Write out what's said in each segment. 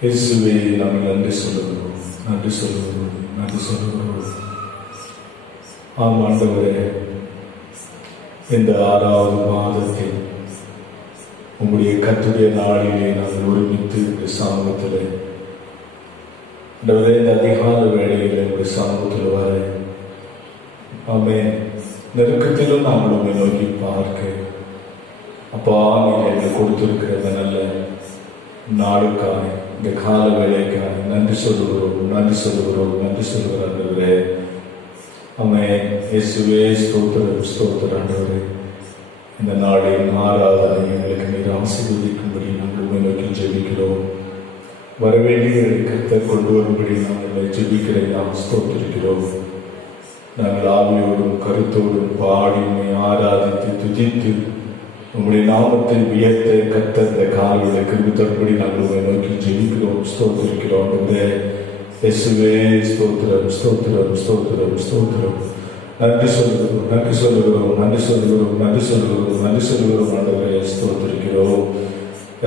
இயேசுவே நாங்கள் நன்றி சொல்லுகிறோம், நன்றி சொல்லுகிறோம், நன்றி சொல்லுகிறோம். ஆம் ஆண்டவரே, இந்த 6வது மாதத்தில் உங்களுடைய கர்த்தருடைய நாளிலே நாங்கள் ஒருமித்து இந்த சமூகத்தில் ஆண்டவரே, இந்த அதிகால வேளையில் உங்களுடைய சமூகத்தில் வர ஆமென். நெருக்கத்திலும் நாங்கள் உண்மை நோக்கி பார்க்க அப்பா, நீங்கள் எங்களுக்கு கொடுத்திருக்கிற இந்த நல்ல நாளுக்காக, இந்த கால வேளைக்காக நன்றி சொல்லுகிறோம், நன்றி சொல்லுகிறோம், நன்றி சொல்லுகிறோம் ஆண்டவரே. ஆமென். இயேசுவே ஸ்தோத்திரம், ஸ்தோத்திரம் ஆண்டவரே. இந்த நாளின் ஆராதனை எங்களுக்கு நீர் ஆசீர்வதிக்கும்படி நாங்கள் உண்மை நோக்கி ஜெபிக்கிறோம். வரவேண்டிய கர்த்தர் கொண்டு வரும்படி நாங்கள் ஜெபிக்கிறேன், நாம் ஸ்தோத்திரிக்கிறோம். நாங்கள் ஆவியோடும் கருத்தோடும் பாடி உண்மை ஆராதித்து துதித்து உங்களுடைய நாமத்தை உயர்த்த கர்த்தர் இந்த காலையில கிருபை நாங்கள் உங்களை நோக்கி ஜெபிக்கிறோம், ஸ்தோத்திரிக்கிறோம். இயேசுவே ஸ்தோத்திரம், ஸ்தோத்திரம், ஸ்தோத்திரம், ஸ்தோத்திரம். நன்றி சொல்லுகிறோம், நன்றி சொல்லுகிறோம், நன்றி சொல்லுகிறோம், நன்றி சொல்லுகிறோம், நன்றி சொல்லுகிறோம் ஆண்டவரே, ஸ்தோத்திரிக்கிறோம்.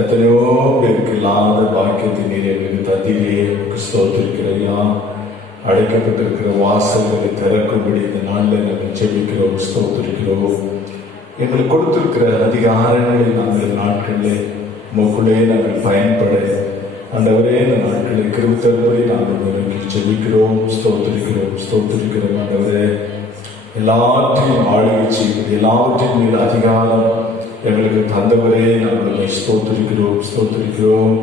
எத்தனையோ பேருக்கு இல்லாத பாக்கியத்தை நீர் எங்களுக்கு தந்திலே ஸ்தோத்திரிக்கிறையா. அடைக்கப்பட்டிருக்கிற வாசல்களை திறக்கும்படி இந்த நாளில் நாங்கள் ஜெபிக்கிறோம், ஸ்தோத்திரிக்கிறோம். எங்களுக்கு கொடுத்திருக்கிற அதிகாரங்களை நாங்கள் நாட்களில் உங்களுக்குள்ளே நாங்கள் பயன்பட ஆண்டவரே, இந்த நாட்களை கிருபை நாங்கள் நோக்கி ஜெபிக்கிறோம், ஸ்தோத்திரிக்கிறோம், ஸ்தோத்திரிக்கிறோம் ஆண்டவரே. எல்லாற்றையும் ஆளுகை செய்வது, எல்லாவற்றையும் மீது அதிகாரம் எங்களுக்கு தந்தவரே, நாங்கள் ஸ்தோத்திரிக்கிறோம், ஸ்தோத்திரிக்கிறோம்.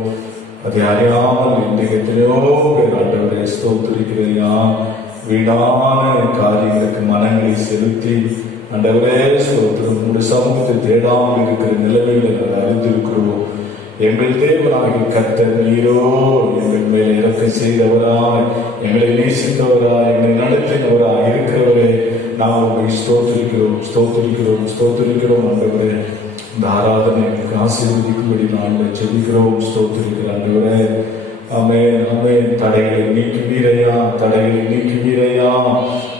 அதை அறியாமல் இன்றைக்கு எத்தனையோ பேர் ஆண்டவரே ஸ்தோத்திரிக்கிறையா, வீணான காரியங்களுக்கு மனங்களை செலுத்தி ஆண்டவரே ஸ்தோத்திரம், உங்களுடைய சமூகத்தை தேடாமல் இருக்கிற நிலைமைகளை நாங்கள் அறிந்திருக்கிறோம். எங்கள் தேவனாகிய கர்த்தர் நீரோ எங்கள் மேல் இறக்கம் செய்தவராய், எங்களை நேசித்தவராய், எங்களை நடத்தினவராய் இருக்கிறவரே, நாம் உங்களை ஸ்தோத்திரிக்கிறோம், ஸ்தோத்திரிக்கிறோம், ஸ்தோத்திரிக்கிறோம் ஆண்டவரே. இந்த ஆராதனை எங்களுக்கு ஆசீர்வதிக்கும்படி நாங்கள் ஜெபிக்கிறோம், ஸ்தோத்திரிக்கிற ஆண்டவரே. ஆமென், ஆமென். தடைகளை நீக்குவீரையா, தடைகளை நீக்குவீரையா.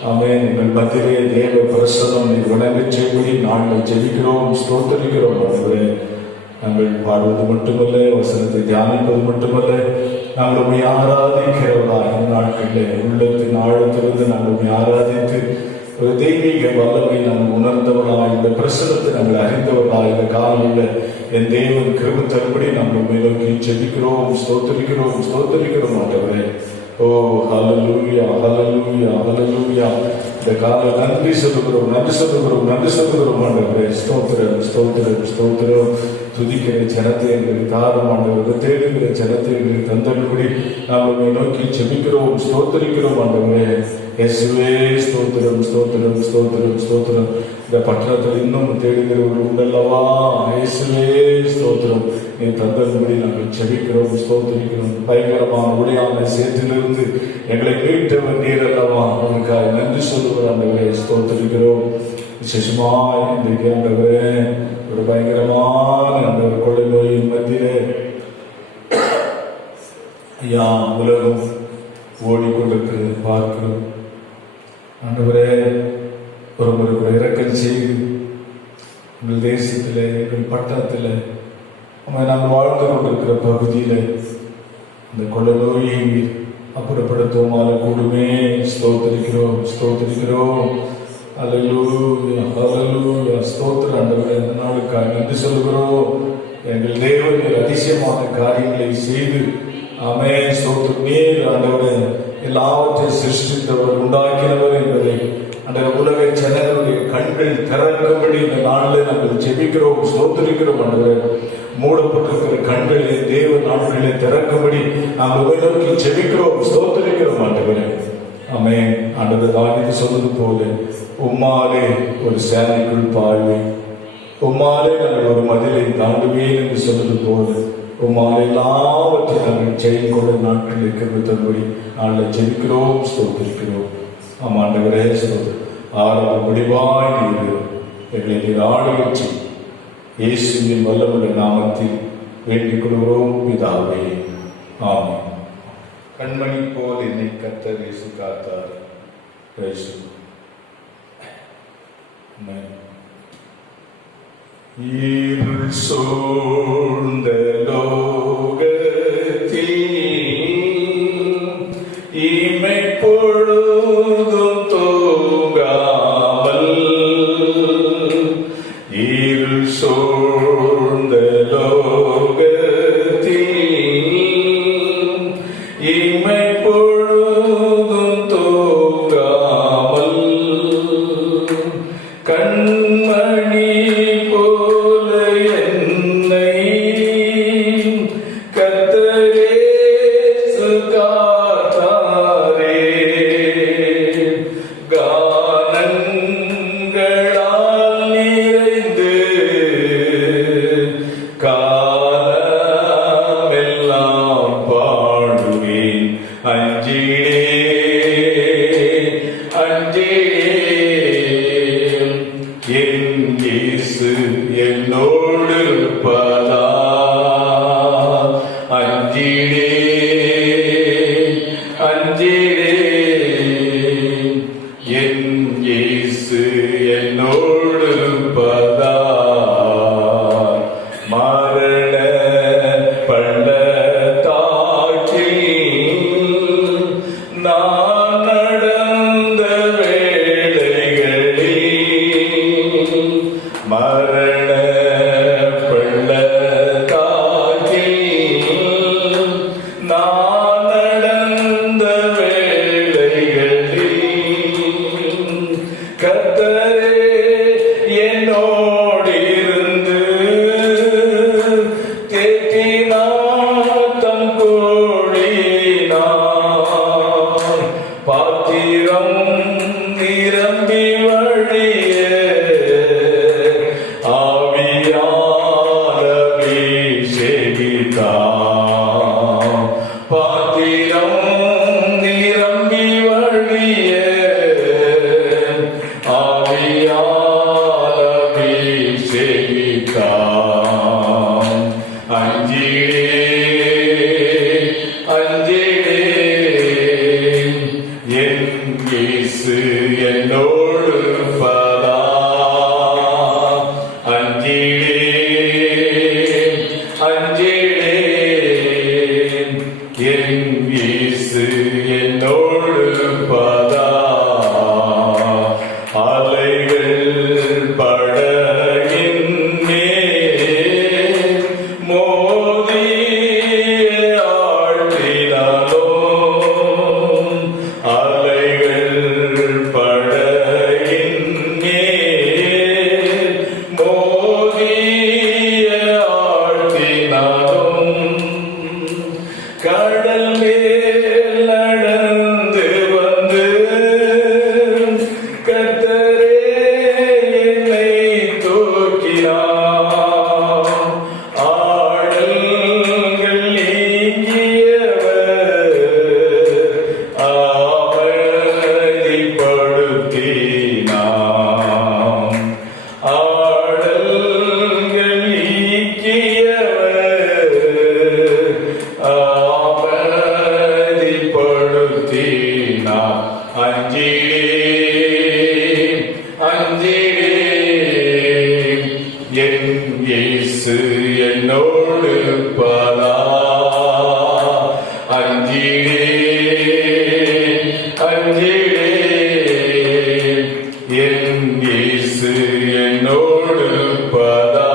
ஆமென். எங்கள் மத்தியிலே தேவ பிரசன்னம் நீர் விளங்கச் செய்யும்படி நாங்கள் ஜெபிக்கிறோம், ஸ்தோத்திரிக்கிறோம் ஆண்டவரே. நாங்கள் பாடுவது மட்டுமல்ல, வசனத்தை தியானிப்பது மட்டுமல்ல, நாங்கள் உண்மை ஆராதிக்கிறவர்களாக இந்த நாட்களில் உள்ளத்தின் ஆழத்திலிருந்து நாங்கள் உண்மை ஆராதித்து ஒரு தெய்வீக வல்லமை நாங்கள் உணர்ந்தவர்களாக, இந்த பிரசனத்தை நாங்கள் அறிந்தவர்களாக இந்த காலையில் என் தேவன் கிருபை தரும்படி நாங்கள் உண்மை நோக்கி ஜெபிக்கிறோம், ஸ்தோத்திரிக்கிறோம், ஸ்தோத்திரிக்கிறோம் ஆண்டவரே. ஓ ஹல்லேலூயா, ஹல்லேலூயா, ஹல்லேலூயா. இந்த காலை நன்றி சொல்லுகிறோம், நன்றி சொல்லுகிறோம், நன்றி சொல்லுகிறோம் ஆண்டவரே. ஸ்தோத்திரம், ஸ்தோத்திரம், ஸ்தோத்திரம். துதிக்கிற ஜனத்தை எங்களுக்கு தாரும் ஆண்டவரை, தேடுகிற ஜனத்தை எங்களுக்கு தந்தபடி நாங்கள் நோக்கி ஜெபிக்கிறோம், ஸ்தோத்திரிக்கிறோம் ஆண்டவரே. இயேசுவே ஸ்தோத்திரம், ஸ்தோத்திரம், ஸ்தோத்திரம், ஸ்தோத்திரம். இந்த பட்டணத்தில் இன்னும் தேடுகிறவர்கள் உண்டல்லவா, இயேசுவே ஸ்தோத்திரம். நீ தந்தபடி நாங்கள் ஜெபிக்கிறோம், ஸ்தோத்திரிக்கிறோம். பயங்கரமான ஒளியான சேற்றிலிருந்து எங்களை மீட்டவர் நீர் அல்லவா, அவனுக்காக நன்றி சொல்லுகிற ஆண்டவரே, ஸ்தோத்திரிக்கிறோம். விசேஷமா இன்றைக்கு ஆண்டவரே, ஒரு பயங்கரமான அந்த கொள்ளை நோயின் மத்தியிலே ஐயா உலகம் ஓடிக்கொண்டிருக்கிறது பார்க்கிறோம் ஆண்டவரே. ஒருவருக்கு இறக்கம் செய்து எங்கள் தேசத்தில், எங்கள் பட்டணத்தில், நாங்கள் வாழ்ந்து கொண்டிருக்கிற பகுதியில் அந்த கொள்ளை நோயை அப்புறப்படுத்துவோமால கூடுமே. ஸ்தோத்திரிக்கிறோம், ஸ்தோத்திரிக்கிறோம். அல்லேலூயா, அல்லேலூயா. ஸ்தோத்திரம் ஆண்டவரே. இந்த நாளுக்காக நன்றி சொல்கிறோம். எங்கள் தேவன் அதிசயமான காரியங்களை செய்து ஆமென். ஸ்தோத்திரம். நீர் ஆண்டவரே எல்லாவற்றையும் சிருஷ்டித்தவர், உண்டாக்கினவர் என்பதை அந்த உலக ஜனங்களுடைய கண்கள் திறக்கும்படி இந்த நாளில் நாங்கள் ஜெபிக்கிறோம், ஸ்தோத்திரிக்கிறோம் ஆண்டவரே. மூடப்பட்டிருக்கிற கண்களை தேவ நாட்களிலே திறக்கும்படி நாங்கள் நோக்கி ஜெபிக்கிறோம், ஸ்தோத்திரிக்கிறோம் ஆண்டவரே. ஆமென். ஆண்டவர் தாவீது சொன்னது போல, உம்மாலே ஒரு சேனைக்குள் பாய்வேன், உம்மாலே நாங்கள் ஒரு மதிலை தாண்டுவேன் என்று சொன்னது போல, உம்மாலே எல்லாவற்றை நாங்கள் செய்து கொள்ள நாட்கள் இருக்கிறபடி நாங்கள் ஜெபிக்கிறோம், ஸ்தோத்திரிக்கிறோம். ஆமா ஆண்டவரே, ஸ்தோத்திரம். ஆரம்ப முடிவாய் நீர் எங்களை நீர் ஆளுகை இயேசுவின் வல்லமுள்ள நாமத்தில் வேண்டிக் கொள்கிறோம் பிதாவே, ஆமென். கண்மணி போல் என்னை கர்த்தர் இயேசு காத்தார். இருள் சூழ்ந்த லோகத்தில் நிறைந்து காலமெல்லாம் பாடுவேன். அஞ்சேன் என் இயேசு என்னோடு இருப்பதா. அஞ்சேன் என் இயேசு என்னோடு இருப்பதா. மரண பள்ளத்தாக்கில் நான் நடந்த வேளைகளில், மரண பள்ளத்தாக்கில் நான் நடந்த வேளைகளில் கர்த்தரே என்னோடிருந்து தேற்றினார் தம் கோடினார். பாத்திரம் நிரம்பி வழிய ஆவியால் அபிஷேகித்தார். பாத்திரம் நிரம்பி வழிய ஆவியால் அபிஷேகித்தார். அஞ்சேன் என் இயேசு என்னோடு இருப்பதா. அஞ்சேன் என் இயேசு என்னோடு இருப்பதா. அலைகள் படகின் மேல் மோதிய ஆழ்த்தினாலும், அலைகள் படகின் மேல் மோதிய ஆழ்த்தினாலும், கடல் மேல் நடந்து வந்து கர்த்தரே என்னை தூக்கினார். ஆழங்கள் நீங்கியவர் அமைதிப்படுத்தினார். ஆழங்கள் நீக்கியவர் அமைதிப்படுத்தினார். அஞ்சேன் என் இயேசு என்னோடு இருப்பதா. அஞ்சேன் என் இயேசு என்னோடு இருப்பதா.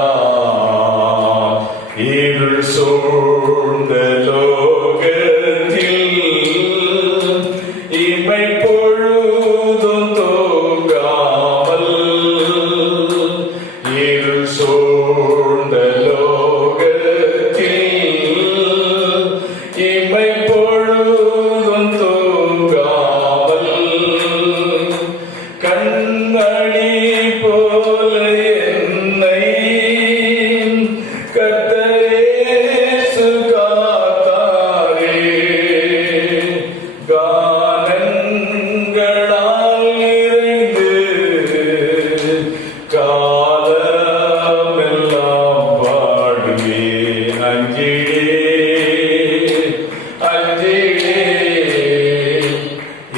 இருள் சூழ்ந்த லோகத்தில் இமை பொழுதும் தூங்காமல், இருள் சூழ்ந்த லோகத்தில் இமை பொழுதும் தூங்காமல், கண்மணி போல என்னை கர்த்தரே இயேசு காத்தாரே. கானங்களால் நிறைந்து காலமெல்லாம் பாடுவேன். அஞ்சேன்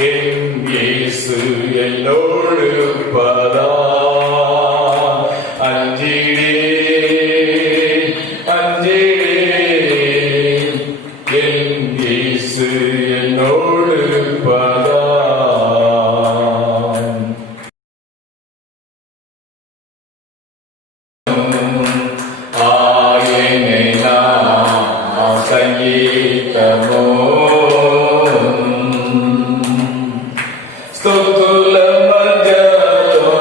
என் இயேசு என்னோடு இருப்பதா. அஞ்சேன் என் இயேசு என்னோடு இருப்பதா. ஆயனை நான் சங்கீதமோ స్తుతుల మధ్యలో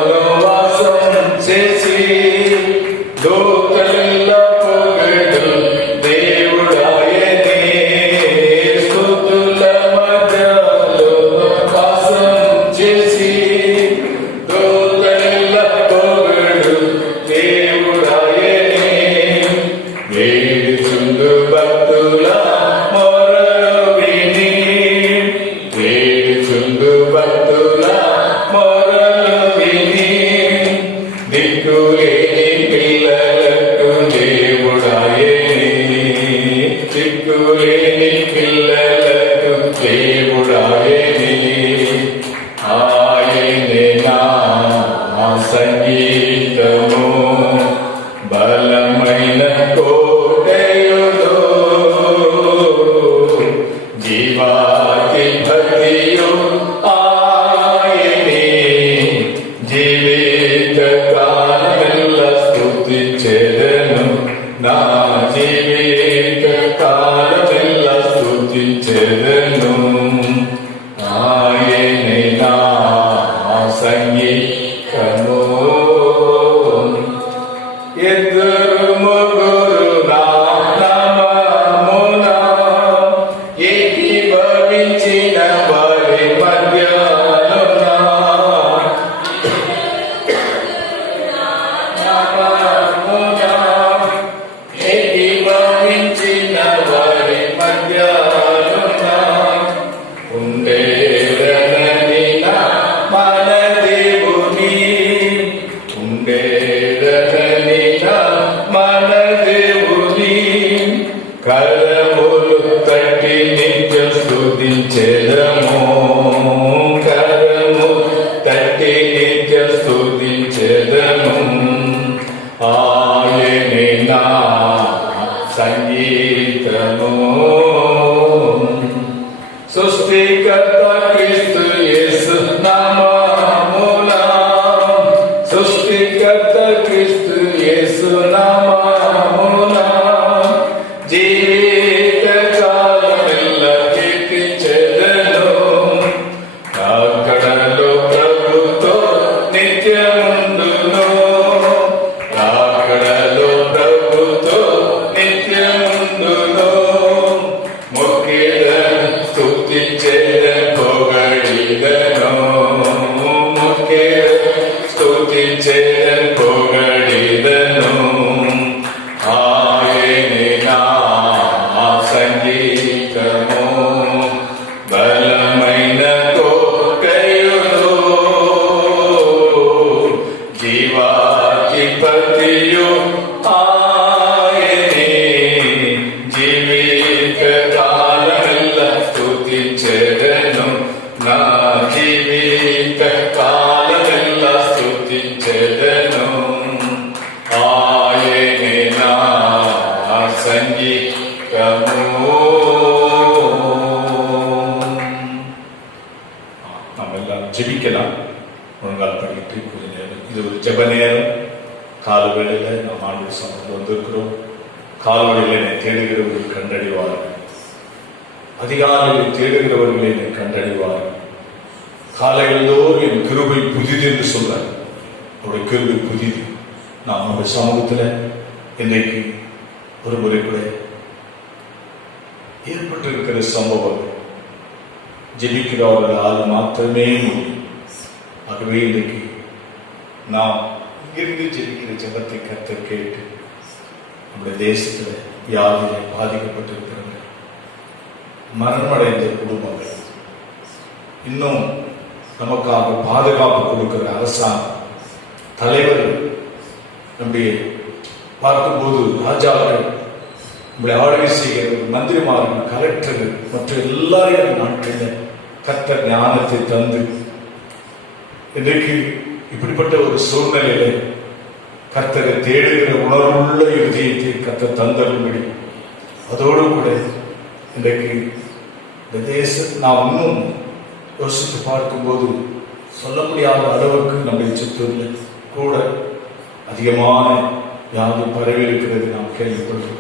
సంగీతము బలమైన కోటయుడు జీవాకి భక్తియు ఆయనే జీవిత కాలమెల్ల స్తుతించెదను నా జీవిత కాలమెల్ల స్తుతించెదను ఆయనే నా సంగీతము ఎదురు ముగ్గురు నా నామమున ఏకీభవించిన వారి మధ్యలోన నామమున ఏకీభవించిన వారి మధ్యలోన ఉండేదనని నా మన దేవుని ఉండేదనని నా మన దేవుని కరములు తట్టి నిత్యం స్తుతించెదము కరము తట్టి నిత్యం స్తుతించెదము ఆయనే నా సంగీతము సృష్టికర్త క్రీస్తు యేసు నామమున సృష్టికర్త క్రీస్తు యేసు నామమున జీవిత కాలమెల్ల కీర్తించెదను అక్కడలో ప్రభుతో నిత్యముందును అక్కడలో ప్రభుతో నిత్యముందును మొక్కేదను స్తుతించెదను పొగడిదను మొక్కేదను స్తుతించెదను పొగడిదను ఆయనే నా సంగీతము బలమైన కోటయుడు జీవాధిపతియు ఆయనే జీవిత కాలమెల్ల స్తుతించెదను నా జీవిత కాలమెల్ల స్తుతించెదను ఆయనే నా సంగీతము நாம் எல்லாம் ஜெபிக்கலாம் முழங்கால் படிக்கிட்டு கொஞ்ச நேரம் இது ஒரு ஜெப நேரம் காலவேளையில் நாம் ஆண்டு சமூகத்தில் வந்திருக்கிறோம் காலவேளையில் என்னை தேடுகிறவர்கள் கண்டறிவார்கள் அதிகாலையில் தேடுகிறவர்கள் என்னை கண்டறிவார்கள் காலைகளோடு என் கிருபை புதிது என்று சொல்றார் அவருடைய கிருபை புதிது நாம் நம்ம சமூகத்தில் இன்றைக்கு ஒரு முறை கூட ஏற்பட்டிருக்கிற சம்பவம் ஜெபிக்கிறவர்களால் மாத்திரமே முடியும் ஆகவே இன்றைக்கு நாம் இங்கிருந்து ஜெபிக்கிற ஜெபத்தை கர்த்தர் கேட்டு நம்முடைய தேசத்தில் வியாதியில பாதிக்கப்பட்டிருக்கிறாங்க மரணமடைந்த குடும்பங்கள் இன்னும் நமக்காக பாதுகாப்பு கொடுக்கிற அரசாங்கம் தலைவர்கள் நம்முடைய பார்க்கும்போது ராஜாக்கள் நம்மளை ஆளுகை செய்கிற மந்திரிமார்கள் கலெக்டர்கள் மற்ற எல்லாரையும் நாட்டில் கர்த்தர் ஞானத்தை தந்து இன்றைக்கு இப்படிப்பட்ட ஒரு சூழ்நிலையில கர்த்தரை தேடுகிற உணர்வுள்ள இருதயத்தை கர்த்தர் தந்தரும்படி அதோடு கூட இன்றைக்கு இந்த தேசம் நாம் இன்னும் யோசித்து பார்க்கும்போது சொல்ல முடியாத அளவுக்கு நம்முடைய சித்தூரில் கூட அதிகமான வியாதி பரவி இருக்கிறது நாம் கேள்விப்படுகிறோம்.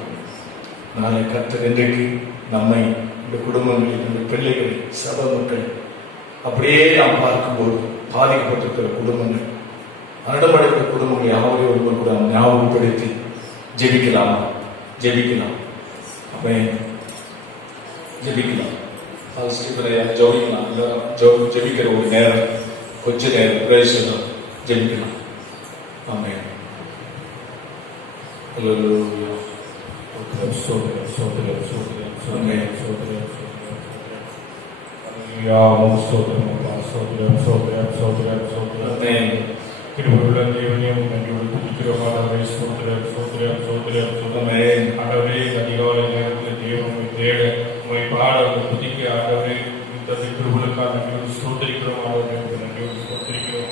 நாளை கர்த்தர் இன்றைக்கு நம்மை இந்த குடும்பங்களை இந்த பிள்ளைகளை சபை மக்கள் அப்படியே நாம் பார்க்கும்போது பாதிக்கப்பட்டிருக்கிற குடும்பங்கள் மரணமடைந்த குடும்பங்கள் யாவரையும் ஒருவர் கூட ஞாபகப்படுத்தி ஜெபிக்கலாம் அவன் ஜெபிக்கலாம் ஜெபிக்கிற ஒரு நேரம் கொஞ்ச நேரம் பிரேசனம் ஜெபிக்கலாம். ஆமென். ஹல்லேலூயா. கிருபையுள்ள தேவனையும் நன்றியோடு துதிக்கிறோம். ஆண்டவரே, அதிகாலை நேரத்தில் தேவனை தேட உங்களை பாட துதிக்க ஆண்டவரே கிருபைகளுக்காக நன்றியோடு ஸ்தோத்திரிக்கிறோம். ஆண்டவரே நன்றியோடு ஸ்தோத்திரிக்கிறோம்.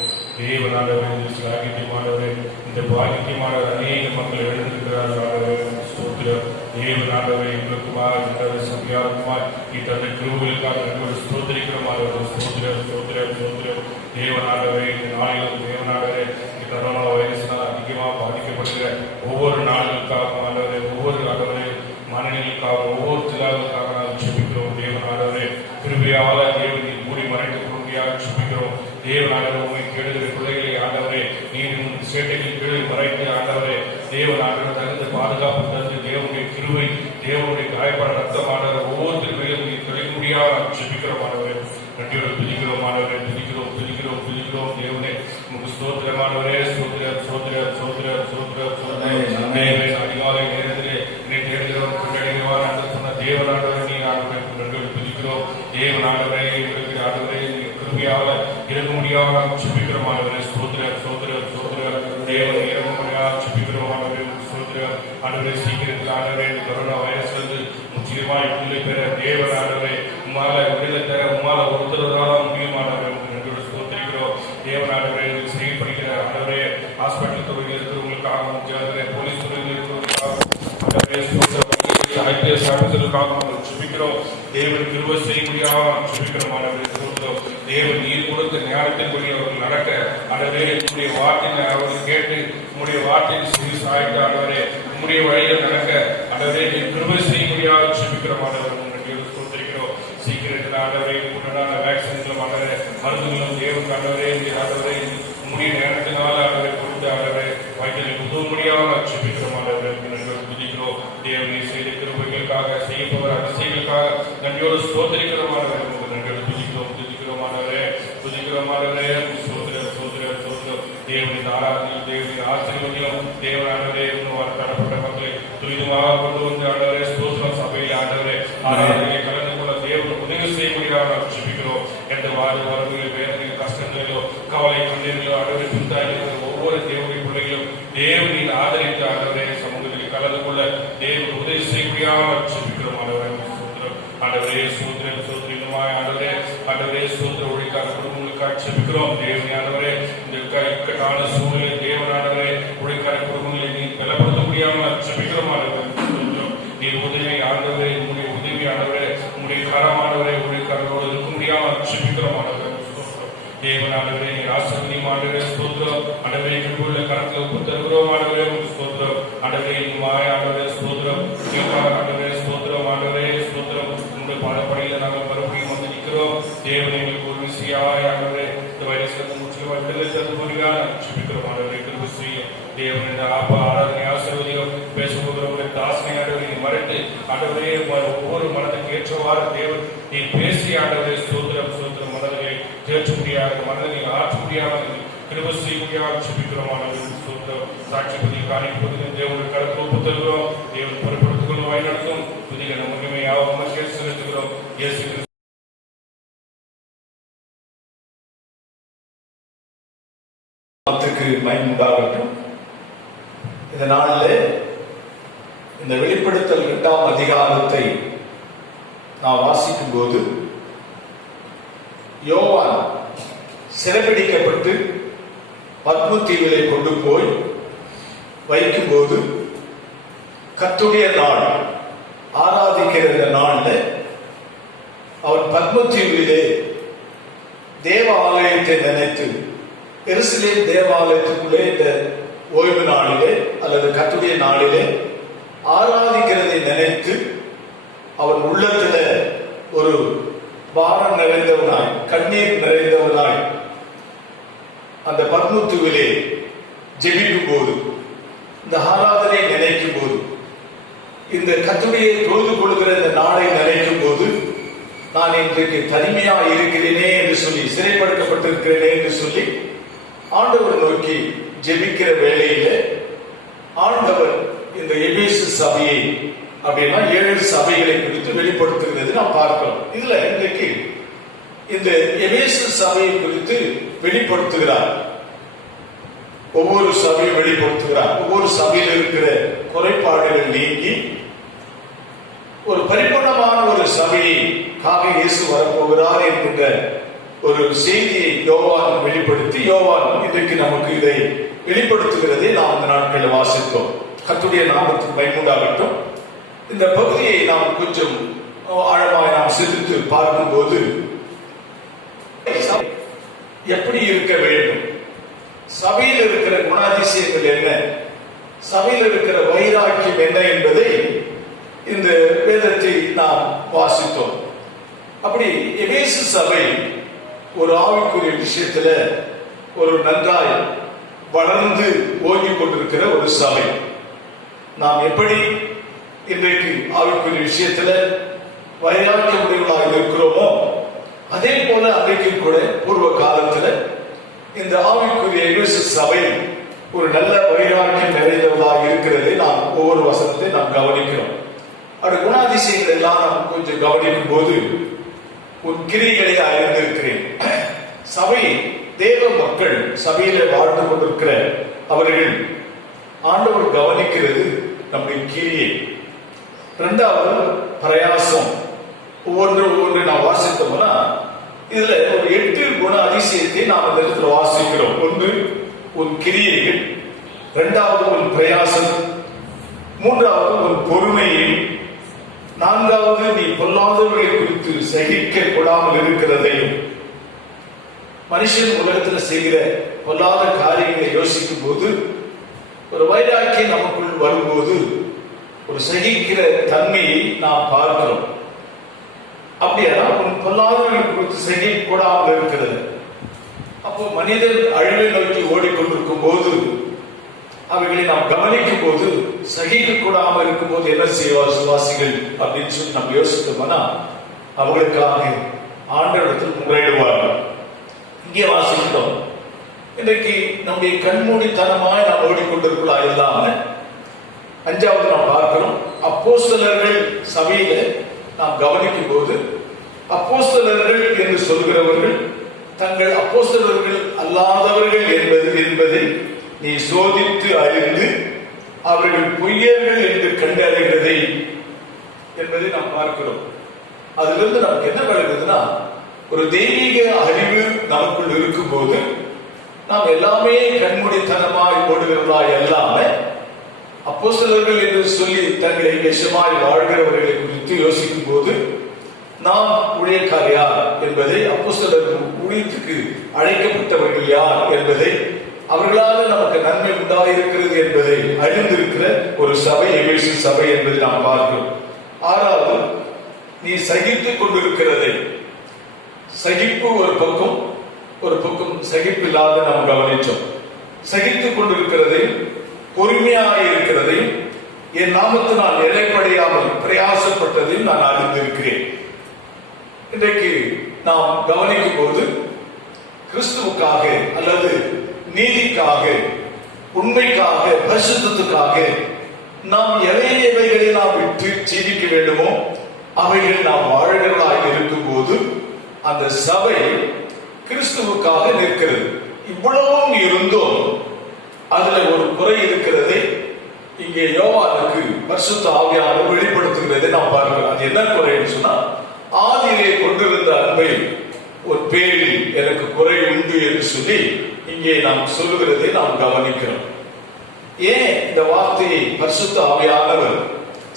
தேவனானவரே சாகித்யமானவரே இந்த பாகித்யமானவர் அநேக மக்கள் எழுந்திருக்கிறார்கள். ஸ்தோத்திரம் தேவனானவரே எங்களுக்குமாய் சம்பியாருக்குமாய் இந்த கிருபைகளுக்காக எங்களோடு ஸ்தோத்திரிக்கிறோம். ஸ்தோத்திரம் ஸ்தோத்திரம் ஸ்தோத்திரம் தேவனானவரே இந்த நாளிலும் தேவனானவரே கொரோனா வைரஸ்னால் அதிகமாக பாதிக்கப்படுகிற ஒவ்வொரு நாடுகளுக்காக ஆண்டவரே ஒவ்வொரு ஆண்டவரே மாநிலங்களுக்காக ஒவ்வொரு ஜில்லாக்களுக்காக நாங்கள் ஜெபிக்கிறோம். தேவனானவரே கிருபையால தேவனை மூடி மறைக்க கொடுமையாக ஜெபிக்கிறோம். தேவனானவரே உண்மை கேடுகிற பிள்ளைகளை ஆண்டவரே நீர் சேட்டைகள் கீழே மறைத்து ஆண்டவரே தேவனானவரே தகுந்த பாதுகாப்பு தந்து தேவனுடைய கிருபை தேவனுடைய காயப்பட ரத்தமானவர் ஒவ்வொருத்தருமையிலும் நீர் கிடைக்க முடியாத ஜெபிக்கிறோம். ஆண்டவரே நன்றியோடு துதிக்கிறோம். ஆண்டவரே துதிக்கிறோம் துதிக்கிறோம் துதிக்கிறோம் தேவனே உங்களுக்கு ஸ்தோத்திரமானவரே ஸ்தோத்திரம் ஸ்தோத்திரம் ஸ்தோத்திரம் ஸ்தோத்திரம் ஸ்தோத்திரம் அதிகாலை நேரத்திலே என்னை தேடுகிறவன் கொண்டாடுகிறவான் என்று சொன்ன தேவனானவரை நீ ஆண்டவரை நன்றியோடு துதிக்கிறோம். தேவனானவரை எங்களுக்கு ஆண்டவரை கிருபையாக இறங்க முடியாத ஜெபிக்கிறோமானவரே ஸ்தோத்திரம் ஸ்தோத்திரம் ஸ்தோத்திரம் தேவனை இறங்க முடியாத ஜெபிக்கிறோமானவரே ஸ்தோத்திரம். ஆண்டவரை சீக்கிரத்தில் ஆண்டவரை கொரோனா வைரஸ் வந்து முற்றிலுமாய் விடுதலை பெற தேவனானவரை உமால விடுதலை தர உமால ஒருத்தரால முடியுமானவரை நன்றியோடு ஸ்தோத்திரிக்கிறோம். தேவனானவரை செய்யப்படுகிற ஆண்டவரே ஹாஸ்பிட்டல் துறையில் இருக்கிறவங்களுக்காகவும் போலீஸ் துறையில் இருக்கிறவங்களுக்காகவும் ஐபிஎஸ் ஆபீசர்களுக்காக நாங்கள் ஜெபிக்கிறோம். தேவன் கிருபை செய்ய முடியாமல் ஜெபிக்கிறோம். தேவன் நீர் கொடுத்த ஞானத்தின்படி அவர்கள் நடக்க ஆண்டவரே உங்களுடைய வார்த்தையை அவர்கள் கேட்டு உங்களுடைய வார்த்தையில் செய்து சாய்த்து ஆண்டவரே உங்களுடைய வழியில் நடக்க ஆண்டவரே நீர் கிருபை செய்ய முடியாமல் ஜெபிக்கிறோம். ஆண்டவர் கொடுத்திருக்கிறோம். சீக்கிரத்தில் ஆண்டவரை உடனான வேக்சின்களும் ஆண்டவரே மருந்துகளும் தேவன் ஆண்டவரே ஆண்டவரை உங்களுடைய நேரத்தினால ஆண்டவரை கொடுத்து ஆண்டவரை வாய்த்தலுக்கு உதவ முடியாமல் ஜெபிக்கிறோம். ஆண்டவரை துதிக்கிறோம். தேவனை செய்த கிருபைகளுக்காக செய்யப்போகிற அதிசயங்களுக்காக நன்றியோடு ஸ்தோத்திரிக்கிறோமானவரே நன்றியோடு துதிக்கிறோம் துதிக்கிறோமானவரே துதிக்கிறோமானவரே ஸ்தோத்திரம் ஸ்தோத்திரம் ஸ்தோத்திரம் தேவனின் ஆராதனையும் தேவனின் ஆசீர்வாதங்களும் தேவனானவரே இன்னும் தரப்பட்ட மக்களை துரிதமாக கொண்டு வந்து ஆண்டவரே ஸ்தோத்திரம் சபையில் ஆண்டவரே ஆராதனையை கலந்து கொள்ள தேவன் உதவி செய்ய முடியாமல் ஜெபிக்கிறோம். எந்த வரவுகள் வேதனைகள் கஷ்டங்களிலோ கவலை கண்ணீர்களோ ஆண்டவரை பின்தாய் ஒவ்வொரு தேவனுடைய பிள்ளைகளும் தேவனின் ஆதரித்து ஆண்டவரே சமூகத்தில் கலந்து கொள்ள தேவன் உதவி செய்ய முடியாமல் ஜெபிக்கிறோம். ஆண்டவரே சூத்திரன் சூத்திரமாய் ஆண்டவரே ஆண்டவரே சூத்திர ஒழிக்காத குடும்பங்களுக்காக ஜெபிக்கிறோம். தேவனே ஆண்டவரே இந்த இக்கட்டான சூழ்நிலை தேவனானவரே ஒழிக்காத குடும்பங்களை நீ பலப்படுத்த முடியாமல் ஜெபிக்கிறோம். ஆண்டவரே நீர் உதவி ஆண்டவரே உங்களுடைய உதவி ஆண்டவரே உங்களுடைய கரமானவரே ஒழிக்காரர்களோடு இருக்க முடியாமல் ஜெபிக்கிறோம். ஆண்டவரே தேவனானவரே நீர் ஆசீர்வதியும் ஆண்டவரே ஸ்தோத்திரம். ஆண்டவரே கிருபையுள்ள கரத்தில் ஒப்பு தருகிறோம். ஆண்டவரே ஸ்தோத்திரம். ஆண்டவரே மாய் ஆண்டவரே ஸ்தோத்திரம் ஆண்டவரே ஸ்தோத்திரம் ஆண்டவரே ஸ்தோத்திரம் உங்களுடைய பாதப்படையில் நாங்கள் மறுபடியும் வந்து நிற்கிறோம். தேவன் எங்களுக்கு ஒரு விஷயம் ஆண்டவரே இந்த வைரஸ் முற்றிலும் விடுதலை தந்து போகிறார் ஜெபிக்கிறோம். ஆண்டவரே கிருபை செய்யும் தேவன் ஆப்பா ஆராதனை ஆசீர்வதியும் பேசுபவர்களுடைய தாசனை ஆண்டவரை மறைத்து ஆண்டவரே ஒவ்வொரு மனதுக்கு ஏற்றவாறு தேவன் நீ பேசி ஆண்டவரே ஸ்தோத்திரம் ஸ்தோத்திரம் மனதை தேர்ச்சி முடியாது மனதை ஆற்ற முடியாமல் கிருபை செய்ய முடியாது ஜெபிக்கிறோம். ஆண்டவரே ஸ்தோத்திரம் சாட்சிபதி காணிப்பது தேவனுடைய கருத்து ஒப்பு தருகிறோம். தேவன் பொறுப்படுத்திக் கொண்டு வாய் நடத்தும் புதிய முழுமையாக மக்கள் செலுத்துகிறோம். இயேசு பயனுண்டாகட்டும். இந்த நாளில் இந்த வெளிப்படுத்தல் 8ஆம் அதிகாரத்தை நாம் வாசிக்கும் போது யோவான் சிறைபிடிக்கப்பட்டு பத்மு தீவிலே கொண்டு போய் வைக்கும்போது கர்த்தருடைய நாள் ஆராதிக்கிற இந்த நாளில் அவன் பத்மு தீவிலே தேவ ஆலயத்தை நினைத்து எருசலேம் தேவாலயத்துக்குள்ளே இந்த ஓய்வு நாளிலே அல்லது கர்த்தருடைய நாளிலே ஆராதிக்கிறதை நினைத்து அவன் உள்ளத்துல ஒரு பாரம் நிறைந்தவனாய் கண்ணீர் நிறைந்தவனாய் அந்த பத்மத்துவிலே ஜெபிக்கும் போது இந்த ஆராதனை நினைக்கும் போது இந்த கர்த்தருடைய தொழுது கொள்கிற இந்த நாளை நினைக்கும் போது நான் இன்றைக்கு தனிமையா இருக்கிறேனே என்று சொல்லி சிறைப்படுத்தப்பட்டிருக்கிறேனே என்று சொல்லி ஆண்டவர் நோக்கி ஜெபிக்கிற வேளையில ஆண்டவர் இந்த எபேசு சபையை அப்படின்னா 7 சபைகளை குறித்து வெளிப்படுத்துகிறது நாம் பார்க்கிறோம். இதுல இன்றைக்கு இந்த எபேசு சபையை குறித்து வெளிப்படுத்துகிறார். ஒவ்வொரு சபையும் வெளிப்படுத்துகிறார். ஒவ்வொரு சபையில் இருக்கிற குறைபாடுகள் நீங்கி ஒரு பரிபூர்ணமான ஒரு சபையை காக இயேசு வரப்போகிறார் என்கின்ற ஒரு செய்தியை யோவான் வெளிப்படுத்தி, யோவான் இன்றைக்கு நமக்கு இதை வெளிப்படுத்துகிறதை நாம் இந்த நாட்களில் வாசித்தோம். கர்த்தருடைய நாமத்துக்கு மகிமையுண்டாகட்டும். இந்த பகுதியை நாம் கொஞ்சம் ஆழமாக நாம் சிந்தித்து பார்க்கும்போது எப்படி இருக்க வேண்டும், சபையில் இருக்கிற குணாதிசயங்கள் என்ன, சபையில் இருக்கிற வைராக்கியம் என்ன என்பதை இந்த வேதத்தை நாம் வாசித்தோம். அப்படி எபேசு சபை ஒரு ஆவிக்குரிய விஷயத்துல ஒரு நன்றாய் வளர்ந்து ஓங்கிக் கொண்டிருக்கிற ஒரு சபை. நாம் எப்படி இன்றைக்கு ஆவிக்குரிய விஷயத்துல வைராக்கியம் உடையவர்களாக இருக்கிறோமோ, அதே போல அன்றைக்கு கூட பூர்வ காலத்துல இந்த ஆவிக்குரிய எபேசு சபை ஒரு நல்ல வைராக்கியம் நிறைந்தவர்களாக இருக்கிறதை நாம் ஒவ்வொரு வசனத்தை நாம் கவனிக்கிறோம். அது குணாதிசயங்கள் எல்லாம் நாம் கொஞ்சம் கவனிக்கும் போது, உன் கிரிகளை அறிந்திருக்கிறேன். சபை தேவ மக்கள் சபையில வாழ்ந்து கொண்டிருக்கிற அவர்கள் ஆண்டவர் கவனிக்கிறது நம்முடைய கிரியை. இரண்டாவது பிரயாசம். ஒவ்வொன்று நாம் வாசித்தோம்னா இதுல ஒரு 8 குண அதிசயத்தை நாம் இந்த இடத்துல வாசிக்கிறோம். ஒன்று உன் கிரியைகள், இரண்டாவது உன் பிரயாசம், மூன்றாவது உன் பொறுமையை, நான்காவது நீ பொல்லாதவர்களை குறித்து சகிக்க கூடாமல் இருக்கிறதையும். மனுஷன் உலகத்தில் செய்கிற பொல்லாத காரியங்களை யோசிக்கும் போது, ஒரு வைராக்கியம் நமக்குள் வரும்போது ஒரு சகிக்கிற தன்மையை நாம் பார்க்கிறோம். அப்படியா உன் பொல்லாதவர்களை குறித்து சகிக்க கூடாமல் இருக்கிறது. அப்போ மனிதன் அழிவை நோக்கி ஓடிக்கொண்டிருக்கும் போது, அவைகளை நாம் கவனிக்கும் போது, சகிக்க கூடாமல் இருக்கும் போது என்ன செய்வார் சுவாசிகள் அப்படின்னு சொல்லி நம்ம யோசித்தோம்னா, அவர்களுக்காக ஆண்டவரிடத்தில் முறையிடுவார்கள். இங்கே வாசிக்கிறோம். இன்றைக்கு நம்முடைய கண்மூடித்தனமாய் நாம் ஓடிக்கொண்டிருக்கிறா இல்லாம, அஞ்சாவது நாம் பார்க்கிறோம், அப்போஸ்தலர்கள் சபையில நாம் கவனிக்கும் போது, அப்போஸ்தலர்கள் என்று சொல்கிறவர்கள் தங்கள் அப்போஸ்தலர்கள் அல்லாதவர்கள் என்பதை நீ சோதித்து அறிந்து அவர்கள் பொய்யர்கள் என்று கண்டறிகிறதை என்பதை நாம் பார்க்கிறோம். அதிலிருந்து நமக்கு என்ன விளங்குதுன்னா, ஒரு தெய்வீக அறிவு நமக்குள் இருக்கும் போது நாம் எல்லாமே கண்மூடித்தனமாய் ஓடுகிறதா எல்லாம அப்போஸ்தலர்கள் என்று சொல்லி தங்களை விஷமாய் வாழ்கிறவர்களை குறித்து யோசிக்கும் போது, நாம் ஊழியக்கார் யார் என்பதை, அப்போஸ்தலர்கள் ஊழியத்துக்கு அழைக்கப்பட்டவர்கள் யார் என்பதை, அவர்களால் நமக்கு நன்மை உண்டாயிருக்கிறது என்பதை அறிந்திருக்கிற ஒரு சபை எபேசு சபை என்பதை நாம் பார்க்கிறோம். ஆறாவது, நீ சகித்துக் கொண்டிருக்கிறதை, சகிப்பு ஒரு பக்கம் சகிப்பில்லாத நாம் கவனிச்சோம். சகித்துக் கொண்டிருக்கிறதையும் பொறுமையாக இருக்கிறதையும், என் நாமத்தினால் நிலைப்படையாமல் பிரயாசப்பட்டதையும் நான் அறிந்திருக்கிறேன். இன்றைக்கு நாம் கவனிக்கும் போது, கிறிஸ்துவுக்காக அல்லது நீதிக்காக, உண்மைக்காக, பரிசுத்தத்துக்காக நாம் எவைகளை நாம் விட்டு ஜீவிக்க வேண்டுமோ அவைகள் நாம் வாழ்கிறதாக இருக்கும் போது அந்த சபை கிறிஸ்துவுக்காக நிற்கிறது. இவ்வளவும் இருந்தும் அதுல ஒரு குறை இருக்கிறதை இங்கே யோவானுக்கு பரிசுத்த ஆவியானவர் வெளிப்படுத்துகிறதை நாம் பார்க்கிறோம். அது என்ன குறைன்னு சொன்னா, ஆதியிலே கொண்டிருந்த அன்பை ஒரு பேரில் எனக்கு குறை உண்டு என்று சொல்லி இங்கே நாம் சொல்லுகிறதை நாம் கவனிக்கிறோம். ஏன் இந்த வார்த்தையை பரிசுத்த ஆவியானவர்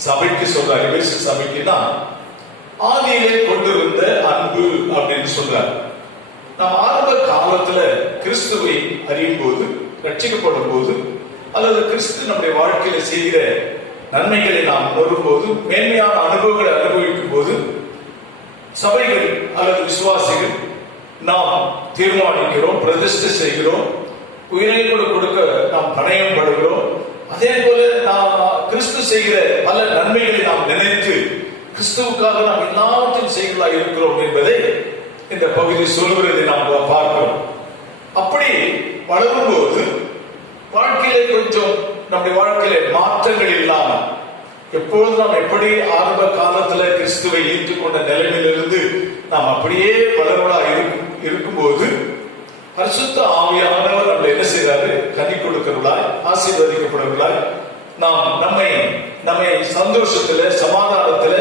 சபைக்கு சொல்றார், எபேசு சபைக்குன்னா, ஆதியிலே கொண்டிருந்த அன்பு அப்படின்னு சொல்றார். நாம் ஆரம்ப காலத்துல கிறிஸ்துவை அறியும் போது, ரட்சிக்கப்படும் போது, அல்லது கிறிஸ்து நம்முடைய வாழ்க்கையில செய்கிற நன்மைகளை நாம் உணரும் போது, மேன்மையான அனுபவங்களை அனுபவிக்கும் போது, சபைகள் அல்லது விசுவாசிகள் நாம் தீர்மானிக்கிறோம், பிரதிஷ்டை செய்கிறோம், உயிரை கூட கொடுக்க நாம் பணயம் படுகிறோம். அதே போல நாம் கிறிஸ்து செய்கிற பல நன்மைகளை நாம் நினைத்து கிறிஸ்துவுக்காக நாம் எல்லாவற்றையும் செய்கிறதா இருக்கிறோம் என்பதை இந்த பகுதி சொல்கிறதை நாம் பார்க்கிறோம். அப்படி வளரும்போது வாழ்க்கையில கொஞ்சம் நம்முடைய வாழ்க்கையில மாற்றங்கள் இல்லாமல், எப்பொழுது நாம் எப்படி ஆரம்ப காலத்துல கிறிஸ்துவை ஏற்றுக்கொண்ட நிலைமையிலிருந்து நாம் அப்படியே வளர்வதா இருக்கும்போது, பரிசுத்த ஆவியானவர் நம்மளை என்ன செய்யறாரு, கனி கொடுக்கிறவர்களாய், ஆசீர்வதிக்கப்படுவர்களாய், நாம் நம்மை சந்தோஷத்துல, சமாதானத்துல,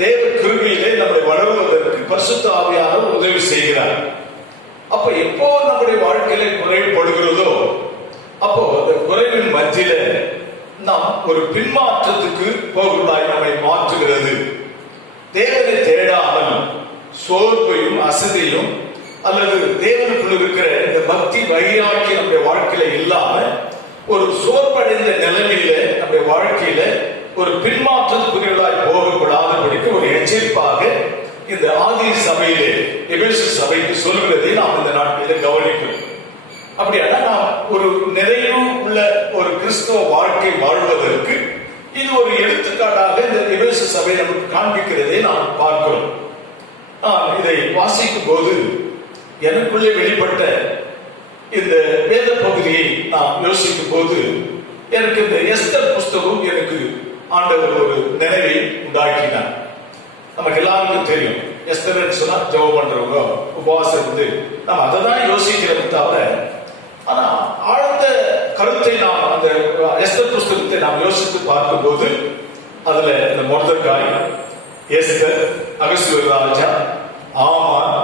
தேவ கிருபையிலே நம்மை வளருவதற்கு பரிசுத்த ஆவியானவர் உதவி செய்கிறார். அப்ப எப்போ நம்முடைய வாழ்க்கையில குறைபடுகிறதோ அப்போ அந்த குறைவின் மத்தியில நாம் ஒரு பின்மாற்றத்துக்கு போகிறதாய் நம்மை மாற்றுகிறது. தேவனை தேடாமல் சோர்வையும் அசதியும் அல்லது தேவனுக்குள் இருக்கிற இந்த பக்தி வைராக்கியம் நம்முடைய வாழ்க்கையில இல்லாம ஒரு சோர்வடைந்த நிலைமையில நம்முடைய வாழ்க்கையில ஒரு பின்மாற்றத்துக்குரியவர்களாய் போகக்கூடாதபடிக்கு ஒரு எச்சரிப்பாக இந்த ஆதி சபையிலே எபேசு சபைக்கு சொல்கிறதை நாம் இந்த நாட்களில கவனிக்கிறோம். அப்படியானா நாம் ஒரு நிறைவு உள்ள ஒரு கிறிஸ்தவ வாழ்க்கை வாழ்வதற்கு இது ஒரு எடுத்துக்காட்டாக இந்த எபேசு சபை நமக்கு காண்பிக்கிறதை நாம் பார்க்கிறோம். இதை வாசிக்கும் போது எனக்குள்ளே வெளிப்பட்ட இந்த வேத பகுதியை நாம் யோசிக்கும் போது எனக்கு இந்த எஸ்தர் புஸ்தகம் எனக்கு ஆண்டவர் ஒரு நினைவை உண்டாக்கினார். நமக்கு எல்லாருக்கும் தெரியும், எஸ்தர் சொன்னா ஜெபம் பண்றவங்க, உபவாசம் இருந்து நம்ம அதை தான் யோசிக்கிறது தவிர, ஆனா ஆழ்ந்த கருத்தை நாம் அந்த எஸ்தர் புஸ்தகத்தை நாம் யோசித்து பார்க்கும் போது அதுல இந்த மொர்தெகாய், எஸ்தர், அகஸ்வேரு ராஜா, ஆமான்,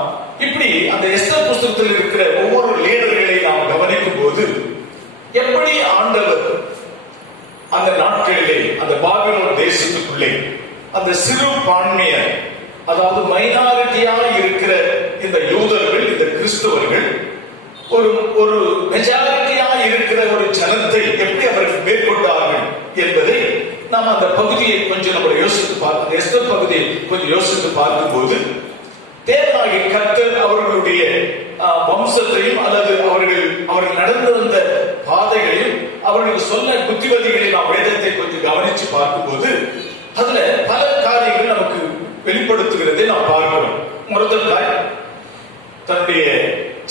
இப்படி அந்த எஸ்தர் புஸ்தகத்தில் இருக்கிற ஒவ்வொரு லீடர்களை நாம் கவனிக்கும் போது எப்படி ஆண்டவர் அந்த நாட்களிலே அந்த பாபிலோன் தேசத்துக்குள்ளே அந்த சிறு பான்மையர், அதாவது மைனாரிட்டியாக இருக்கிற இந்த யூதர்கள், இந்த கிறிஸ்தவர்கள் ஒரு மெஜாரிட்டியாக இருக்கிற ஒரு ஜனத்தை எப்படி அவர்கள் மேற்கொண்டார்கள் என்பதை நாம் அந்த பகுதியை கொஞ்சம் நம்ம யோசித்து பார்க்க, எஸ்தர் பகுதியை கொஞ்சம் யோசித்து பார்க்கும் போது தேவனாகிய கர்த்தர் அவர்களுடைய வம்சத்தையும் அல்லது அவர்கள் நடந்து வந்த பாதைகளையும் அவர்கள் சொன்ன புத்திமதிகளை நாம் வேதத்தை கொஞ்சம் கவனிச்சு பார்க்கும் போது அதுல பல காரியங்கள் நமக்கு வெளிப்படுத்துகிறதை நாம் பார்க்கிறோம். மொர்தெகாய் தன்னுடைய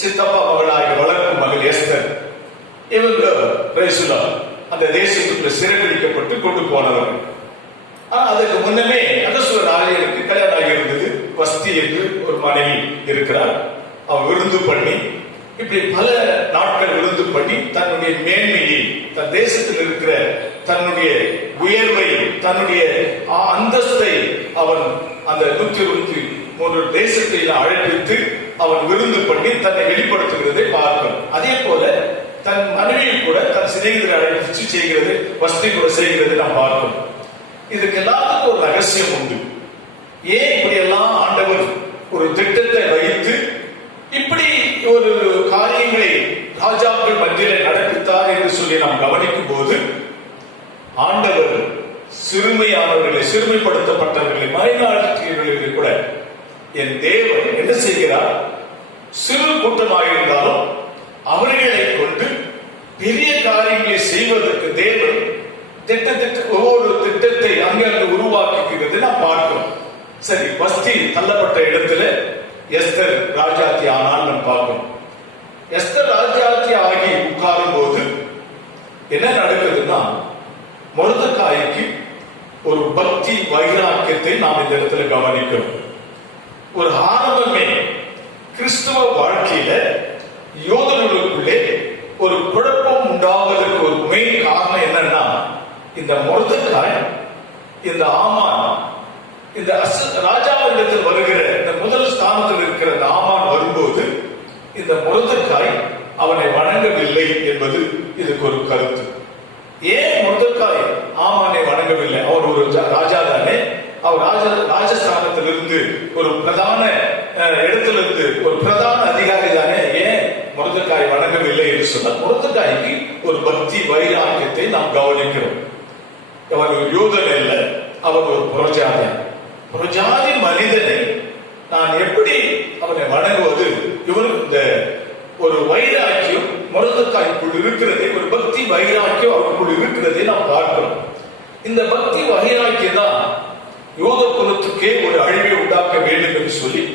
சித்தப்பா மகளாக வளர்க்கும் மகள் எஸ்தர், இவங்க பிரேசுலா அந்த தேசத்துக்குள்ள சிறைபிடிக்கப்பட்டு கொண்டு போனவர்கள். அதுக்கு முன்னமே அகஸ்வேரு ராஜாவுக்கு கல்யாணம் ஆகி இருந்தது. வஸ்தி என்று ஒரு மனைவி இருக்கிறார். அவர் விருந்து பண்ணி இப்படி பல நாட்கள் விருந்து பண்ணி தன்னுடைய மேன்மையை, தன் தேசத்தில் இருக்கிற தன்னுடைய உயர்வை, தன்னுடைய அந்தஸ்தை அவன் அந்த 123 தேசத்தை அழைப்பித்து அவன் விருந்து பண்ணி தன்னை வெளிப்படுத்துகிறதை பார்க்கணும். அதே போல தன் மனைவியை கூட தன் சிநேகிதரை அழைப்பிச்சு செய்கிறது, வசதி கூட செய்கிறது நாம் பார்க்கணும். இதுக்கு எல்லாத்துக்கும் ஒரு ரகசியம் உண்டு. ஏன் இப்படி எல்லாம் ஆண்டவர் ஒரு திட்டத்தை வைத்து இப்படி ஒரு காரியங்களை ராஜாக்கள் மத்தியில நடப்பித்தார் என்று சொல்லி நாம் கவனிக்கும் போது ஆண்டவர் சிறுமையானவர்களை, சிறுமைப்படுத்தப்பட்டவர்களை, மைனாரிட்டிகளை கூட என் தேவன் என்ன செய்கிறார், சிறு கூட்டமாக இருந்தாலும் அவர்களை கொண்டு பெரிய காரியங்களை செய்வதற்கு தேவன் ஒவ்வொரு திட்டத்தை அங்கங்க உருவாக்குகிறது நாம் பார்க்கிறோம். சரி, வஸ்தி தள்ளப்பட்ட இடத்துல எஸ்தர் ராஜாத்தி ஆனால் நாம் பார்க்கிறோம். எஸ்தர் ராஜாத்தி ஆகி உட்காரும் போது என்ன நடக்குதுன்னா, மொர்தெகாய்க்கு ஒரு பக்தி வைராக்கியத்தை நாம் இந்த இடத்துல கவனிக்கிறோம். ஒரு ஆரம்பமே கிறிஸ்துவ வாழ்க்கையில யோதர்களுக்குள்ளே ஒரு குழப்பம் உண்டாவதற்கு ஒரு மெயின் காரணம் என்னன்னா, இந்த மொர்தெகாய், இந்த ஆமான், இந்த ராஜாவிடத்தில் வருகிற இந்த முதல் ஸ்தானத்தில் இருக்கிற இந்த ஆமான் வரும்போது இந்த மொர்தெகாய் அவனை வணங்கவில்லை என்பது இதுக்கு ஒரு கருத்து. ஏன் மொர்தெகாய் ஆமானை வணங்கவில்லை? அவர் ஒரு ராஜா தானே, அவர் ராஜஸ்தானத்திலிருந்து ஒரு பிரதான இடத்திலிருந்து ஒரு பிரதான அதிகாரி தானே, ஏன் மொர்தெகாய் வணங்கவில்லை என்று சொன்னால், மொர்தெகாய்க்கு ஒரு பக்தி வைராக்கியத்தை நாம் கவனிக்கிறோம். அவர் ஒரு யூதன் அல்ல, அவர் ஒரு புறஜாதி மனிதனை நான் எப்படி அவனை வணங்குவது? இவர் இந்த ஒரு வைராக்கியம் மொர்தெகாய்க்குள் இருக்கிறதை, ஒரு பக்தி வைராக்கியம் அவருக்குள் இருக்கிறதை நாம் பார்க்கிறோம். இந்த பக்தி வைராக்கியம் தான் யூத குலத்துக்கே ஒரு அழிவை உண்டாக்க வேண்டும் என்று சொல்லி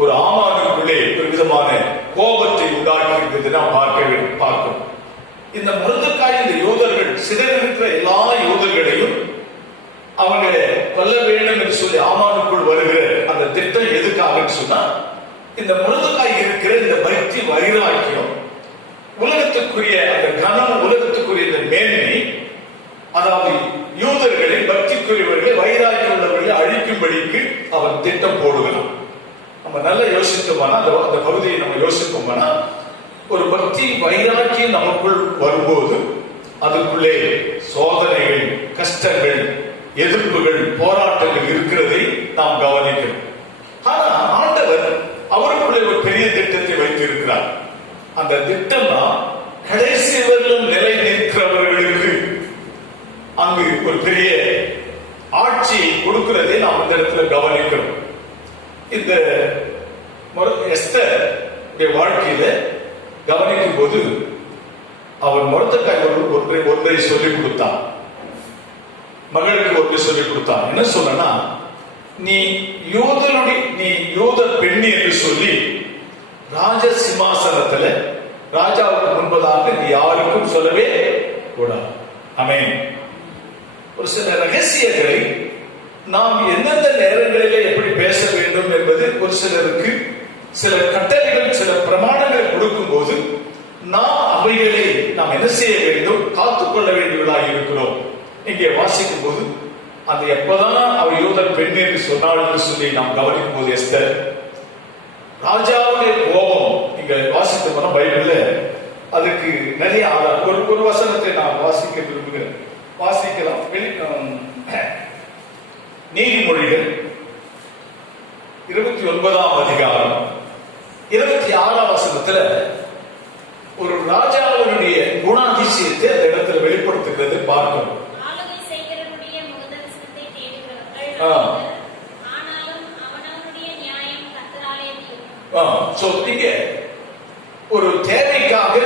ஒரு ஆமானுக்குள்ளே ஒரு விதமான கோபத்தை உண்டாக்கி இருக்கிறதை நாம் பார்க்கிறோம். இந்த மொர்தெகாய், இந்த யூதர்கள் சிதறிருக்கிற எல்லா யூதர்களையும் அவங்களை கொல்ல வேண்டும் என்று சொல்லி ஆமானுக்குள் வருகிற அந்த திட்டம் எதுக்காக சொன்னா, இந்த மொர்தெகாய் இருக்கிற இந்த பக்தி வைராக்கியம், உலகத்துக்குரிய அந்த கனம், உலகத்துக்குரிய இந்த மேன்மை, அதாவது யூதர்களை, பக்திக்குரியவர்களை, வைராக்கியம் உள்ளவர்களை அழிக்கும்படிக்கு அவன் திட்டம் போடுகிறான். நம்ம நல்லா யோசித்தோம்னா அந்த பகுதியை நம்ம யோசிப்போம்னா, ஒரு பக்தி வைராக்கியம் நமக்குள் வரும்போது அதுக்குள்ளே சோதனைகள், கஷ்டங்கள், எதிர்ப்புகள், போராட்டங்கள் இருக்கிறதை நாம் கவனிக்கிறோம். ஆனா ஆண்டவர் அவருக்குள்ளே ஒரு பெரிய திட்டத்தை வைத்திருக்கிறார். அந்த திட்டம் தான் கடைசி வரலும் நிலை நிற்கிறவர்களுக்கு அங்கு ஒரு பெரிய ஆட்சியை கொடுக்கிறதை நாம் இந்த இடத்துல கவனிக்கிறோம். இந்த எஸ்தர் வாழ்க்கையில கவனிக்கும் போது அவன் மொர்தெகாய் ஒன்றை சொல்லிக் கொடுத்தான், மகளுக்கு ஒன்றை சொல்லிக் கொடுத்தான். என்ன சொன்னா, நீ யூத பெண்ணி என்று சொல்லி ராஜ சிம்மாசனத்துல ராஜாவுக்கு முன்பதாக நீ யாருக்கும் சொல்லவே கூடாது. ஆமென். ஒரு சில ரகசியங்களை நாம் எந்தெந்த நேரங்களிலே எப்படி பேச வேண்டும் என்பது ஒரு சிலருக்கு சில கட்டளைகள், சில பிரமாணங்களை கொடுக்கும் போது நாம் அவைகளை நாம் என்ன செய்ய வேண்டும், காத்துக்கொள்ள வேண்டியவர்களாக இருக்கிறோம். இங்கே வாசிக்கும் போது அந்த எப்பதான் அவ யூதர் பெண் என்று சொன்னாள் என்று சொல்லி நாம் கவனிக்கும் போது எஸ்தர் ராஜாவுடைய கோபம் இங்க வாசித்தோம்னா பைபிள்ல அதுக்கு நிறைய ஆதாரம். ஒரு வசனத்தை நான் வாசிக்க விரும்புகிறேன், வாசிக்கலாம். நீதிமொழிகள் 29ஆம் அதிகாரம் 26ஆம் வசனத்துல ஒரு ராஜாவுடைய குணாதிசயத்தை அந்த இடத்துல வெளிப்படுத்துகிறது பார்க்கணும். ஒரு தேவைக்காக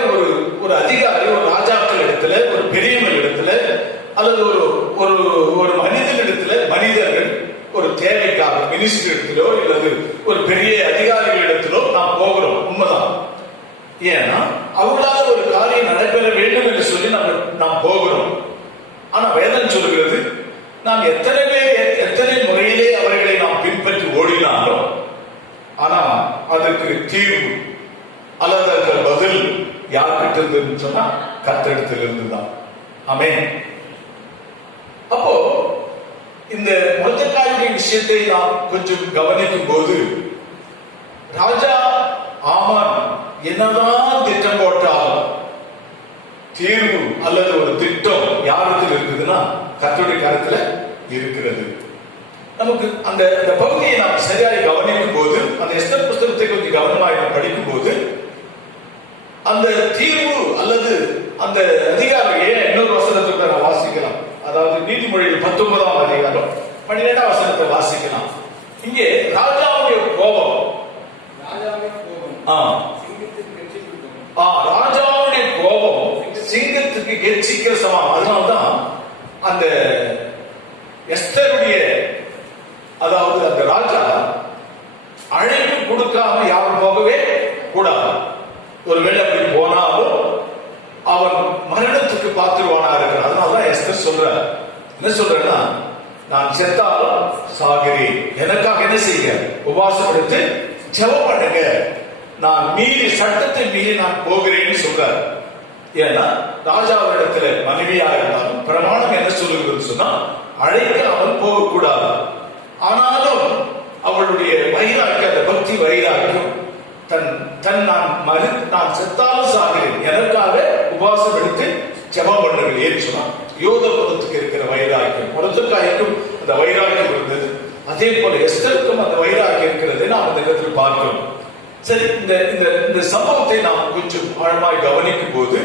ஒரு அதிகாரி ஒரு ராஜாக்கள் இடத்துல, ஒரு பெரியவர்கள் இடத்துல, அல்லது ஒரு மனிதன் இடத்துல, மனிதர்கள் ஒரு தேவைக்காக மினிஸ்டர் இடத்திலோ அல்லது ஒரு பெரிய அதிகாரிகள் இடத்திலோ நாம் போகிறோம். உண்மைதான். ஏன்னா அவர்களால் ஒரு காரியம் நடைபெற வேண்டும் என்று சொல்லி நாம் போகிறோம். ஆனா வேதம் சொல்லுகிறது, நாம் எத்தனை முறையிலே அவர்களை நாம் பின்பற்றி ஓடினாலும் ஆனா அதற்கு தீர்வு அல்லது அதற்கு பதில் யார்கிட்ட இருந்து சொன்னா கர்த்தரிடத்தில் இருந்துதான். ஆமென். அப்போ இந்த மொர்தெகாயுடைய விஷயத்தை நாம் கொஞ்சம் கவனிக்கும் போது, ராஜா ஆமான் என்னதான் திட்டம் போட்டாலும் தீர்வு அல்லது ஒரு திட்டம் யாருக்கு இருக்குதுன்னா கர்த்தருடைய கருத்துல இருக்கிறது. நமக்கு அந்த பகுதியை நாம் சரியாக கவனிக்கும் போது, அந்த எஸ்தர் புஸ்தகத்தை கொஞ்சம் கவனமாக படிக்கும் போது, அந்த தீர்வு அல்லது அந்த அதிகாரியை இன்னொரு வசனத்துக்கு நான் வாசிக்கலாம். அதாவது நீதிமொழிகள் 19ஆம் அதிகாரம் 12ஆம் வசனத்தை வாசிக்கலாம். இங்கே ராஜாவுடைய கோபம், ராஜாவுடைய கோபம் சிங்கத்துக்கு கெர்ச்சிக்கிற சமம். அதனால்தான் அந்த எஸ்தருடைய, அதாவது அந்த ராஜா அழைப்பு கொடுக்காம யாரும் போகவே கூடாது. ஒருவேளை அப்படி போனாலும் அவன் மரணத்துக்கு பாத்திருவானா இருக்கிறான். அதனாலதான் எஸ்தர் சொல்ற, என்ன சொல்றேன்னா, நான் செத்தாலும் சாகிறேன், எனக்காக என்ன செய்ய, உபவாசம் எடுத்து ஜெபம் பண்ணுங்க, நான் சட்டத்தை மீறி நான் போகிறேன்னு சொல்றார். ஏன்னா ராஜாவிடத்துல மனைவியா இருந்தாலும் பிரமாணம் என்ன சொல்லுகிறது சொன்னா, அழைக்க அவன் போகக்கூடாது. ஆனாலும் அவளுடைய வைராக்கியம், அந்த பக்தி வைராக்கியம், நான் செத்தாலும் சாகிறேன், எனக்காக உபவாசம் எடுத்து ஜெபம் பண்ணுங்கள் ஏன்னு சொன்னான். யோத பதத்துக்கு இருக்கிற வைராக்கியம், மொர்தெகாய்க்கும் அந்த வைராக்கியம் இருந்தது. அதே போல எஸ்தருக்கும் அந்த வைராக்கியம் இருக்கிறது நாம் அந்த இடத்தில் பார்க்கிறோம். சரி, இந்த சம்பவத்தை நாம் கொஞ்சம் ஆழமாய் கவனிக்கும் போது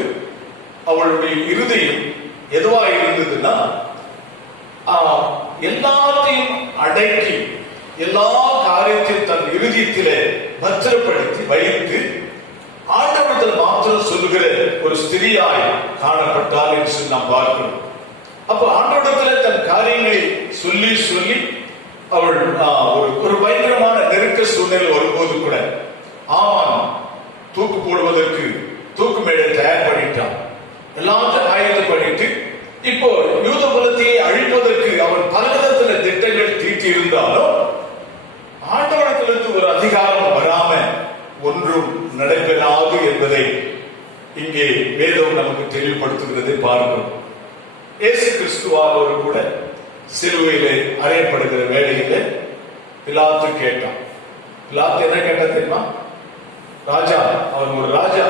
அவளுடைய இருதயம் எதுவா இருந்ததுன்னா, எல்லாத்தையும் அடக்கி எல்லா காரியத்தையும் தன் இருதயத்திலே பத்திரப்படுத்தி வைத்து ஆண்டவரிடத்தில் மாத்திரம் சொல்லுகிற ஒரு ஸ்திரியாய் காணப்பட்டால் என்று நாம் பார்க்கிறோம். அப்ப ஆண்டவரிடத்துல தன் காரியங்களை சொல்லி அவள் ஒரு பயங்கரமான நெருக்க சூழ்நிலை வரும்போது கூட ஆமான் தூக்கு போடுவதற்கு தூக்கு மேடை தயார் பண்ணிட்டான், எல்லாத்தையும் ஆயத்தம் பண்ணிட்டு இப்போ யூத குலத்தையே அழிப்பதற்கு அவன் பலவிதத்துல திட்டங்கள் தீட்டி இருந்தாலும் ஆண்டவரிடத்திலிருந்து ஒரு அதிகாரம் வராம ஒன்றும் நடைபெறாது என்பதை இங்கே வேதம் நமக்கு தெளிவுபடுத்துகிறதை பார்க்கிறோம். இயேசு கிறிஸ்துவானோரு கூட சிலுவையிலே அறையப்படுகிற வேளையிலே பிலாத்து கேட்டான், பிலாத்து என்ன கேட்டா தெரியுமா? ராஜா, அவன் ஒரு ராஜா.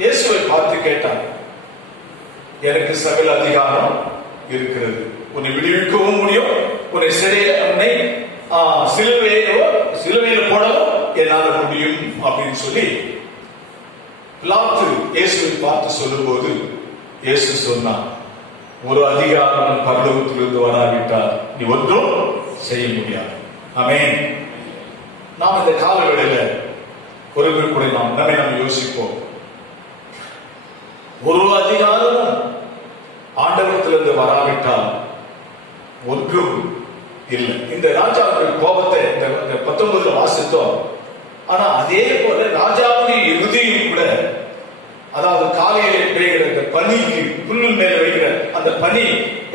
இயேசுவை பார்த்து கேட்டான், எனக்கு சகல அதிகாரம் இருக்கிறது, உன்னை விடுவிக்கவும் முடியும், உன்னை சிலுவையில போடவும் என்னால முடியும் அப்படின்னு சொல்லி பிலாத்து இயேசுவை பார்த்து சொல்லும்போது இயேசு சொன்னான், ஒரு அதிகாரம் பரலோகத்திலிருந்து வராவிட்டால் நீ ஒன்றும் செய்ய முடியாது. ஆமென். நாம் இந்த காலவேளையில ஒருவர் கூட நம்ம யோசிப்போம். ஒரு அதிகாரமும் ஆண்டவரத்திலிருந்து வராவிட்டால் ஒன்றும் இல்லை. இந்த ராஜாவுடைய கோபத்தை இந்த 19 வாசித்தோம். ஆனா அதே போல ராஜாவுடைய இறுதியும் கூட, அதாவது காலையிலே பெய்கிற அந்த பனிக்கு, புல்லின் மேல வைக்கிற அந்த பனி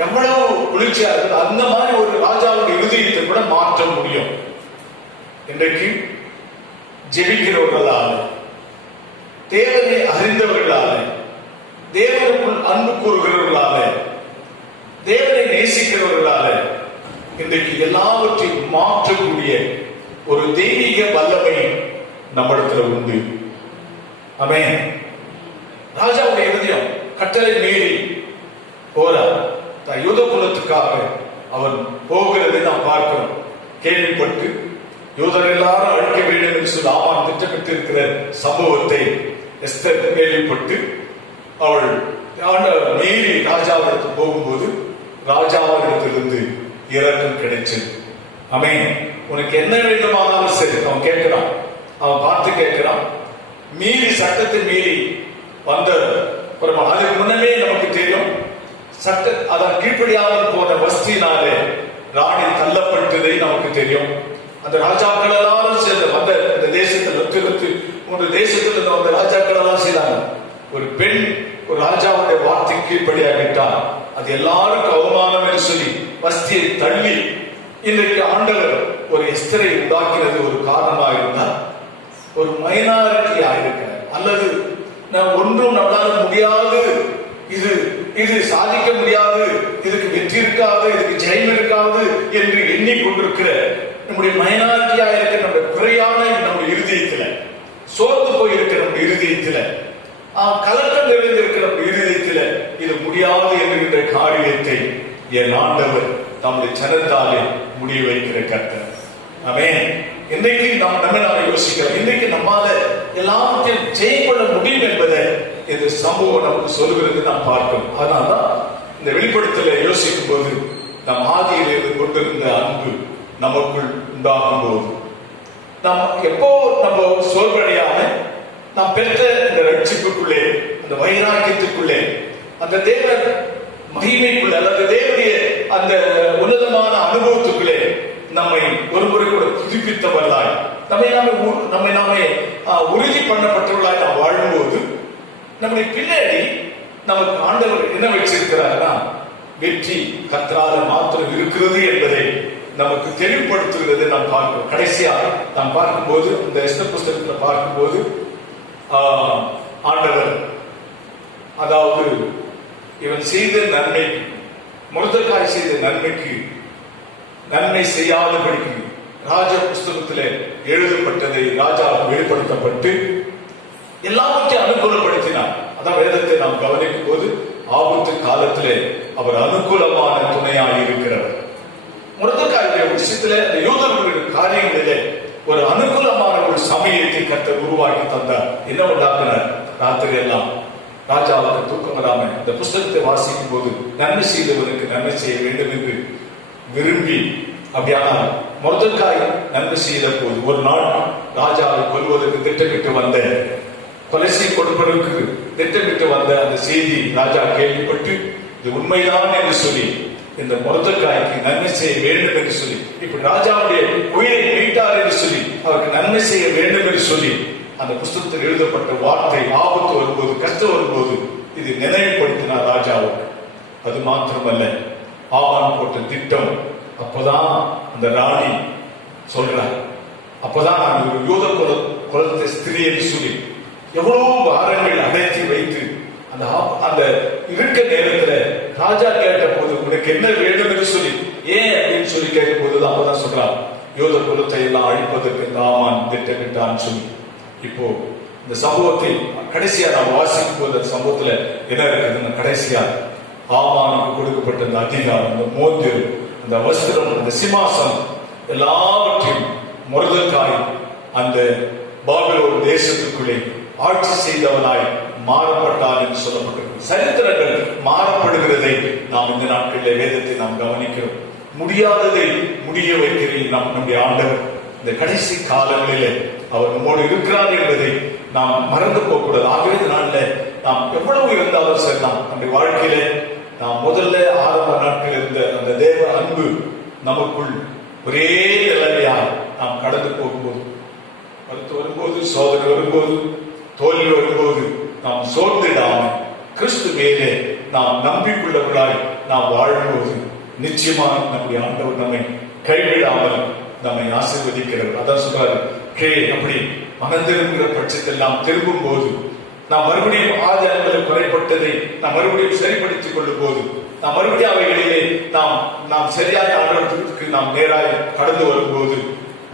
எவ்வளவு குளிர்ச்சியா இருக்குது, அந்த மாதிரி ஒரு ராஜாவுடைய இறுதியத்தை கூட மாற்ற முடியும். இன்றைக்கு ஜெபிக்கிறவர்களால, தேவனை அறிந்தவர்களால, தேவனுக்குள் அன்பு கூறுகிறவர்களால, தேவனை நேசிக்கிறவர்களால இன்றைக்கு எல்லாவற்றையும் மாற்றக்கூடிய ஒரு தெய்வீக வல்லமை நம்மிடத்துல உண்டு. ஆமென். ராஜாவுடைய இருதயம் கட்டளை மீறி போறார். யூத குலத்துக்காக அவன் போகிறதை நாம் பார்க்கிறோம். கேள்விப்பட்டு யூதர் எல்லாரும் அழிக்க வேண்டும் என்று சொல்லி ஆமான் திட்டமிட்டு இருக்கிற சம்பவத்தை எஸ்தர் கேள்விப்பட்டு அவள் மீறி ராஜாவிடத்து போகும்போது ராஜாவிடத்திலிருந்து இரக்கம் கிடைச்சது. ஆமென். உனக்கு என்ன வேண்டுமானாலும் சரி, அவன் கேட்கிறான், அவன் பார்த்து கேட்கிறான். மீறி சட்டத்தை மீறி வந்த அதுக்கு முன்னமே நமக்கு தெரியும், அதான் கீழ்ப்படியாமல் போன வஸ்தினாலே ராணி தள்ளப்பட்டதை நமக்கு தெரியும். அந்த ராஜாக்கள் எல்லாரும் சேர்ந்து வந்த இந்த தேசத்தில் 103 தேசத்தில் வந்த ராஜாக்கள் எல்லாம் செய்தாங்க. ஒரு பெண் ஒரு ராஜாவுடைய வார்த்தை கீழ்ப்படியாகிட்டால் அது எல்லாருக்கும் அவமானம் என்று சொல்லி வஸ்தியை தள்ளி இன்றைக்கு ஆண்டவர் ஒரு எஸ்தரை உண்டாக்கினது ஒரு காரணமாக இருந்தால், ஒரு மைனாரிட்டி ஆயிருக்க, அல்லது ஒன்றும் நம்மளால முடியாது, இது சாதிக்க முடியாது, இதுக்கு வெற்றி இருக்காது, இதுக்கு ஜெயம் இருக்காது என்று எண்ணிக்கொண்டிருக்கிற நம்முடைய மைனாரிட்டியா இருக்க நம்முடைய குறையான நம்முடைய இருதயத்துல, சோர்ந்து போயிருக்கிற நம்முடைய இருதயத்துல, கலக்கம் நிறைந்திருக்கிற நம்முடைய இருதயத்துல இது முடியாது என்கின்ற காரியத்தை என் ஆண்டவர் நம்முடைய ஜனத்தாலே முடிய வைக்கிற கர்த்தர். ஆமென். இன்றைக்கு நம்ம யோசிக்கிறோம், இன்றைக்கு நம்மால எல்லாத்தையும் ஜெயிக்கொள்ள முடியும் என்பதை இந்த சம்பவம் நமக்கு சொல்லுகிறது நாம் பார்க்கிறோம். அதனால்தான் இந்த வெளிப்படுத்தல யோசிக்கும் போது நம் ஆதியில் இருந்து கொண்டிருந்த அன்பு நமக்குள் உண்டாகும் போது எப்போ நம்ம சோர்வடையாம நாம் பெற்ற இந்த ரட்சிப்புக்குள்ளே, அந்த வைராக்கியத்துக்குள்ளே, அந்த தேவ மகிமைக்குள்ள, அல்லது தேவனுடைய அந்த உன்னதமான அனுபவத்துக்குள்ளே நம்மை ஒருமுறை கூட புதுப்பித்தவர்களாய், நம்மை நாமே உறுதி பண்ணப்பட்டவர்களாய் நாம் வாழும்போது நம்முடைய பின்னாடி நமக்கு ஆண்டவர் என்ன வச்சிருக்கிறார்னா, வெற்றி கர்த்தரால மாத்திரம் இருக்கிறது என்பதை நமக்கு தெளிவுபடுத்துகிறது நாம் பார்க்கிறோம். கடைசியா நாம் பார்க்கும்போது, இந்த எஸ்தர் புஸ்தகத்தில் பார்க்கும்போது ஆண்டவர், அதாவது இவன் செய்த நன்மைக்கு, மொர்தெகாய் செய்த நன்மைக்கு நன்மை செய்யாதபடிக்கு ராஜ புஸ்தகத்தில் எழுதப்பட்டதை ராஜா வெளிப்படுத்தப்பட்டு எல்லாவற்றையும் அனுகூலப்படுத்தினார். அதான் வேதத்தை நாம் கவனிக்கும் போது ஆபத்து காலத்திலே அவர் அனுகூலமான துணையாக இருக்கிறவர். மொர்தெகாயுடைய விஷயத்திலே, அந்த யூதர்களுடைய காரியங்களிலே ஒரு அனுகூலமான ஒரு சமயத்தை கர்த்தர் உருவாக்கி தந்தார். என்ன உண்டாக்கினார்? ராத்திரி எல்லாம் ராஜாவுக்கு தூக்கம் வராம இந்த புஸ்தகத்தை வாசிக்கும் போது நன்மை செய்தவனுக்கு நன்மை செய்ய வேண்டும் என்று விரும்பி, அப்படியானால் மொர்தெகாய் நன்மை செய்த போது ஒரு நாள் ராஜாவை கொல்வதற்கு திட்டமிட்டு வந்த, கொலை கொடுப்பதற்கு திட்டமிட்டு வந்த அந்த செய்தி ராஜா கேள்விப்பட்டு இது உண்மைதான் என்று சொல்லி இந்த மொர்தெகாய்க்கு நன்மை செய்ய வேண்டும் என்று சொல்லி, இப்படி ராஜாவுடைய உயிரை மீட்டார் என்று சொல்லி அவருக்கு நன்மை செய்ய வேண்டும் என்று சொல்லி அந்த புஸ்தகத்தில் எழுதப்பட்ட வார்த்தை ஆபத்து வரும்போது, கஷ்டம் வரும்போது இது நினைவுபடுத்தினார் ராஜாவுக்கு. அது மாத்திரமல்ல, ஆமான் போட்ட திட்டம் அப்பதான் அந்த ராணி சொல்றார், அப்பதான் நான் ஒரு யூத குலத்தை ஸ்திரீ என்று சொல்லி எவ்வளவு வாரங்கள் அடைச்சி வைத்து அந்த இருக்க நேரத்துல ராஜா கேட்ட போது உனக்கு என்ன வேண்டும் என்று சொல்லி, ஏன் அப்படின்னு சொல்லி கேட்கும் போது அப்பதான் சொல்றான், யூத குலத்தை எல்லாம் அழிப்பதற்கு இந்த ஆமான் திட்டமிட்டான்னு சொல்லி. இப்போ இந்த சம்பவத்தில் கடைசியா நாம் வாசிக்கும் போது அந்த சம்பவத்துல என்ன இருக்குதுன்னு, கடைசியா ஆமானுக்கு கொடுக்கப்பட்ட அந்த அதிகாரம், அந்த மோதிரம், அந்த வஸ்திரம், அந்த சிம்மாசனம் எல்லாவற்றையும் மொர்தெகாய் அந்த பாபிலோன் தேசத்துக்குள்ளே ஆட்சி செய்தவனாய் மாறப்பட்டான் என்று சொல்லப்பட்டிருக்கு. சரித்திரங்கள் மாறப்படுகிறதை நாம் இந்த நாட்களில் வேதத்தை நாம் கவனிக்கிறோம். முடியாததை முடிய வைக்கிறேன் நாம் நம்முடைய ஆண்டவர். இந்த கடைசி காலங்களிலே அவர் நம்மோடு இருக்கிறார் என்பதை நாம் மறந்து போகக்கூடாது. ஆகவே நாள்ல நாம் எவ்வளவு இருந்தாலும் சரி, நாம் நம்முடைய வாழ்க்கையில நாம் முதல்ல ஆரம்ப நாட்கள் இருந்த அந்த தேவ அன்பு நமக்குள் ஒரே நிலைமையா நாம் கடந்து போகும்போது, அடுத்து வரும்போது, சோதனை வரும்போது, தோல்வி வரும்போது நாம் சோர்ந்திடாம கிறிஸ்து மேலே நாம் நம்பிக்கையுள்ளவர்களாய் நாம் வாழும்போது நிச்சயமாக நம்முடைய ஆண்டவர் நம்மை கைவிடாமல் நம்மை ஆசீர்வதிக்கிறவர். அதான் சொல்றாரு, அப்படி மனந்திருக்கிற பட்சத்தில் நாம் திரும்பும் போது, நாம் மறுபடியும் ஆதாரங்களில் குறைப்பட்டதை நாம் மறுபடியும் சரிப்படுத்திக் கொள்ளும் போது, நாம் மறுபடியும் அவைகளிலே நாம் சரியான ஆண்டவருக்கு நாம் நேராக கடந்து வரும்போது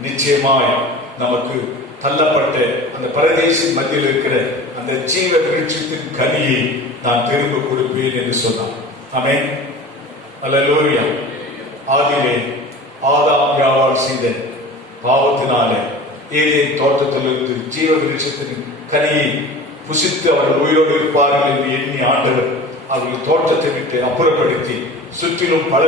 நிச்சயமாய் நமக்கு தள்ளப்பட்ட அந்த பரதேசி மத்தியில் இருக்கிற அந்த ஜீவ விருட்சத்தின் கனியை நான் திரும்ப கொடுப்பேன் என்று சொன்னான். ஆமென். அல்லேலூயா. ஆதியிலே ஆதாம் யாவால் செய்த பாவத்தினாலே ஏதேன் தோட்டத்திலிருந்து ஜீவ விருட்சத்தின் கனியை புசித்து அவர்கள் உயிரோடு இருப்பார்கள் என்று எண்ணி ஆண்டவர் அவர்கள் தோட்டத்தை விட்டு அப்புறப்படுத்தி சுற்றிலும் பல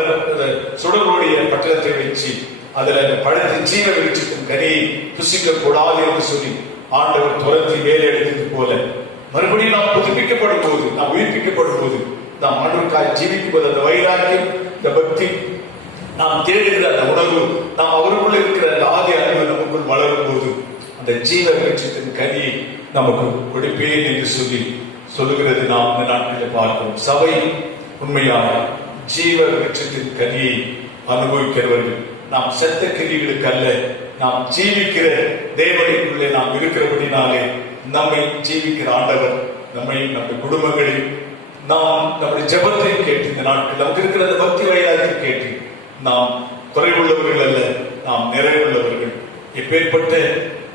சுடருடைய பட்டணத்தை வச்சு அதுல அந்த பழத்தின் ஜீவ விருட்சத்தின் கனியை புசிக்க கூடாது என்று சொல்லி ஆண்டவர் துரத்தி வேலை எடுத்தது போல மறுபடியும் நாம் புதுப்பிக்கப்படும் போது, நாம் உயிர்ப்பிக்கப்படும் போது, நாம் ஆண்டவருக்காக ஜீவிக்கும் போது அந்த வைராக்கியம், இந்த பக்தி, நாம் தேடுகிற அந்த உணர்வு, நாம் அவருக்குள்ள இருக்கிற அந்த ஆதி அறிவு நமக்குள் வளரும் போது அந்த ஜீவ விருட்சத்தின் கனியை நமக்கு கொடுப்பேன் என்று சொல்லி சொல்லுகிறது. நாம் இந்த நாட்களில் பார்க்கிறோம். சபை உண்மையாக ஜீவ விருட்சத்தின் கனியை அனுபவிக்கிறவர்கள். நாம் செத்த கிரிகளுக்கு அல்ல, நாம் ஜீவிக்கிற தேவனுக்குள்ளே நாம் இருக்கிறபடினாலே நம்மை ஜீவிக்கிற ஆண்டவர் நம்மையும் நம்முடைய குடும்பங்களையும் நாம் நம்முடைய ஜெபத்தை கேட்டு இந்த நாட்கள் நமக்கு இருக்கிற அந்த பக்தி வைராக்கியம் கேட்டு நாம் குறைவுள்ளவர்கள் அல்ல, நாம் நிறைவுள்ளவர்கள். எப்பேற்பட்ட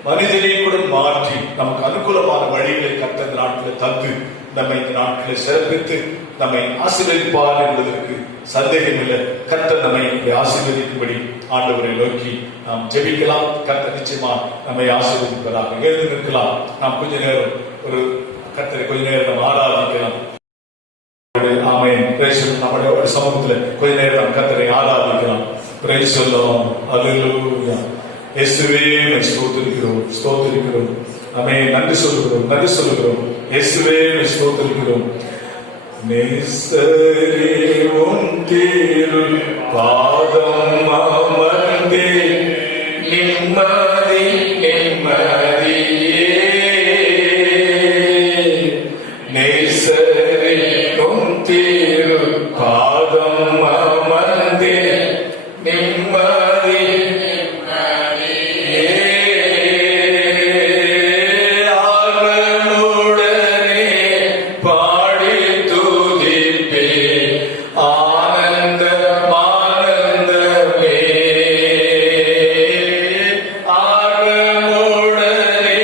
மனிதனை கூட மாற்றி நமக்கு அனுகூலமான வழிகளை கட்ட இந்த நாட்களை தந்து நம்மை இந்த நாட்களை சிறப்பித்து நம்மை ஆசீர்வதிப்பார் என்பதற்கு சந்தேகம் இல்லை. கர்த்தர் நம்மை ஆசீர்வதிக்கும்படி ஆண்டவரை நோக்கி நாம் ஜெபிக்கலாம். கர்த்தர் நிச்சயமா நம்மை ஆசீர்வதிப்பதாக. எழுந்து நிற்கலாம். நாம் கொஞ்ச நேரம் ஒரு கர்த்தரை கொஞ்ச நேரம் நம்ம ஆராதிக்கலாம். ஆமென். நம்முடைய ஒரு சமூகத்தில் கொஞ்ச நேரம் நாம் கர்த்தரை ஆராதிக்கலாம். பிரைஸ் சொல்லலாம். அல்லேலூயா. இயேசுவே ஸ்தோத்திரிக்கிறோம், ஸ்தோத்திரிக்கிறோம். ஆமென். நன்றி சொல்லுகிறோம், நன்றி சொல்லுகிறோம். இயேசுவே ஸ்தோத்திரிக்கிறோம். நேசரே உம் திரு பாதம் அமர்ந்தே நிம்மதி நிம்மதியே. நேசரே உம் திரு பாதம் அமர்ந்தே நிம்மதி ஆர்வமுடனே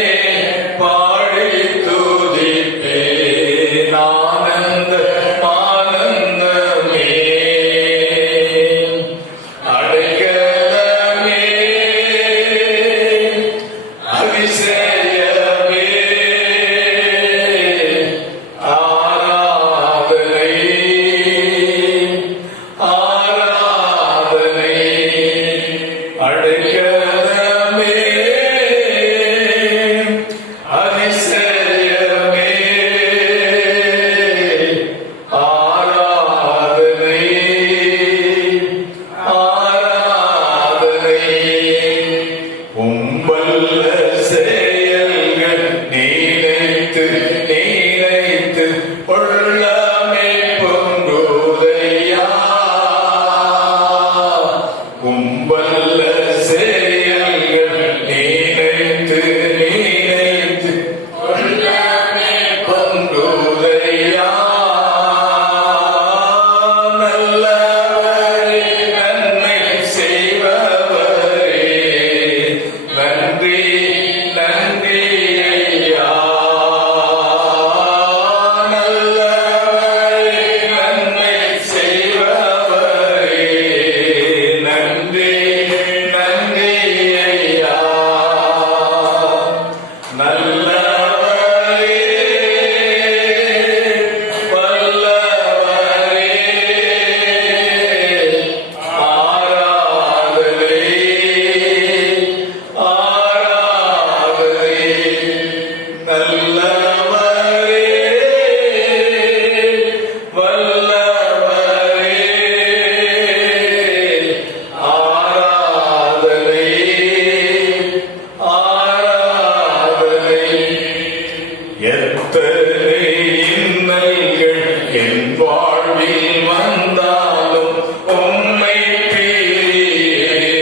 வாழ்வில் வந்தாலும் உம்மை பிரியேனையா.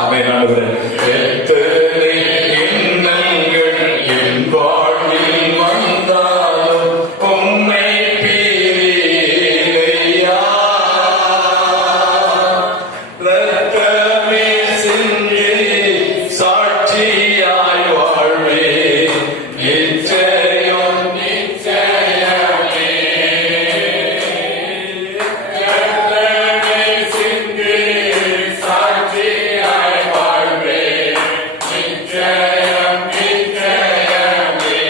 ஆமென் ஆண்டவரே. எத்தனை இன்னல்கள் என் வாழ்வில் வந்தாலும் உம்மை பிரியேனையா. ரத்தமே சிந்தி சாட்சியாய் வாழ்வே நிச்சயம் நிச்சயமே. ரத்தமே சிந்தி சாட்சியாய் வாழ்வே நிச்சயம் நிச்சயமே.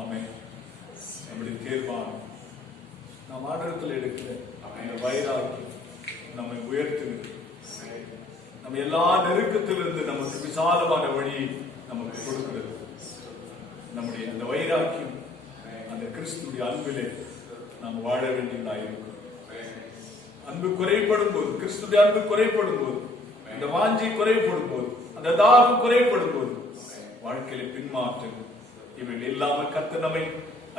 ஆமென். நம்முடைய தீர்மானம், நாம் ஆண்டவரிடத்தில் எடுக்கிற அந்த வைராக்கியம் நம்மை உயர்த்துகிறது. நம்ம எல்லா நெருக்கத்திலிருந்து நமக்கு விசாலமான வழியை நமக்கு கொடுக்கிறது. நம்முடைய அந்த வைராக்கியம் அந்த கிறிஸ்துடைய அன்பிலே நாம் வாழ வேண்டியதாயிருக்கும். அன்பு குறைபடும் போது, கிறிஸ்துடைய அன்பு குறைபடும் போது, அந்த வாஞ்சி குறைபடும் போது, அந்த தாகம் குறைபடும் போது வாழ்க்கையில பின்மாற்றம் இவைகள் இல்லாமல் கர்த்தர் நம்மை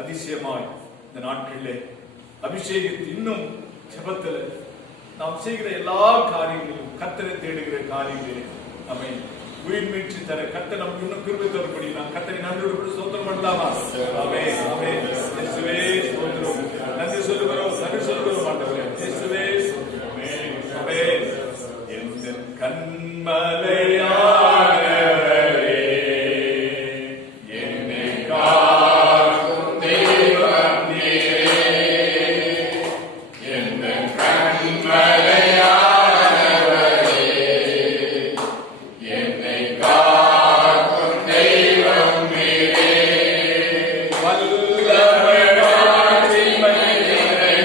அதிசயமாய் இந்த நாட்களிலே அபிஷேகித்து இன்னும் ஜெபத்துல நாம் செய்கிற எல்லா காரியங்களிலும் கர்த்தரை தேடுகிற காரியங்களிலும் நம்மை உயிர் மீட்சி தர கர்த்தர் நமக்கு இன்னும் கிருபை தரும்படி நாம் கர்த்தரை நன்றியோடு ஸ்தோத்திரம் பண்ணலாமா? ஆமென் ஆமென். இயேசுவே ஸ்தோத்திரம். நன்றி சொல்லுகிறோம் ஆண்டவரே. இயேசுவே ஆமென் ஆமென். எந்த கண்மலையானவரே என்னை காக்கும் தெய்வம் நீரே. எந்த கண்மலையானவரே என்னை காக்கும் தெய்வம் நீரே. வல்லமை காட்சி மகிமை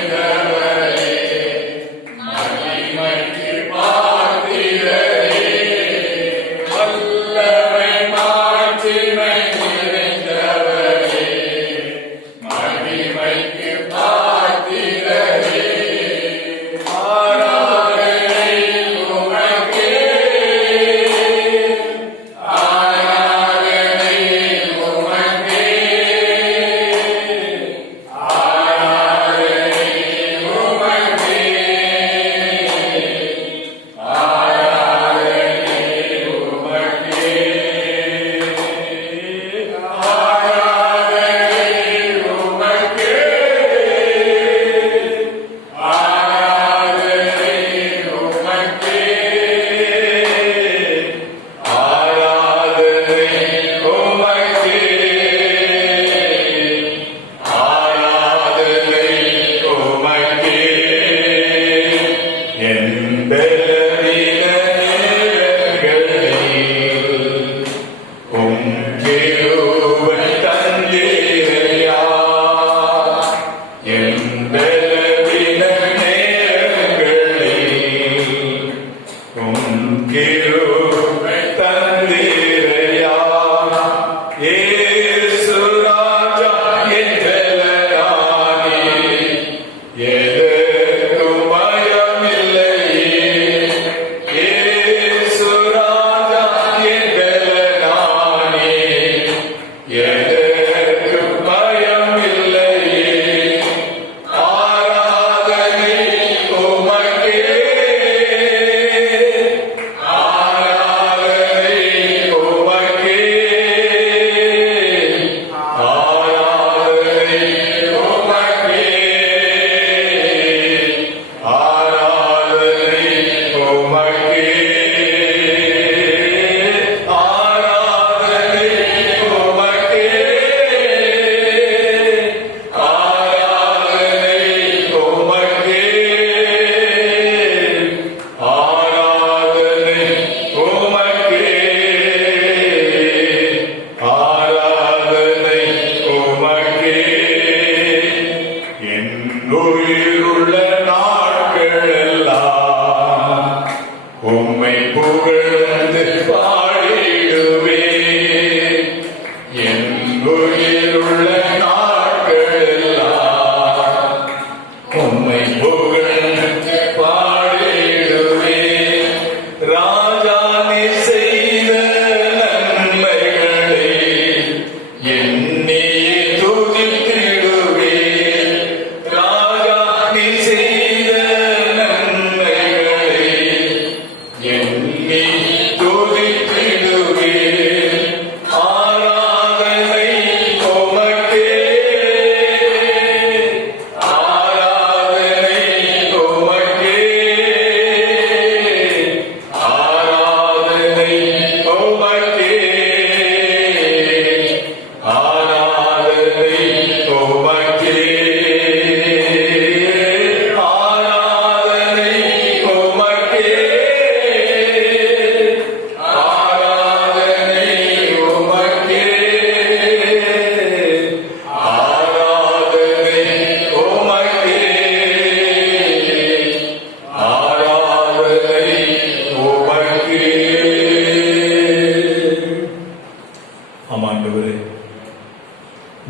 ஆண்டவரே,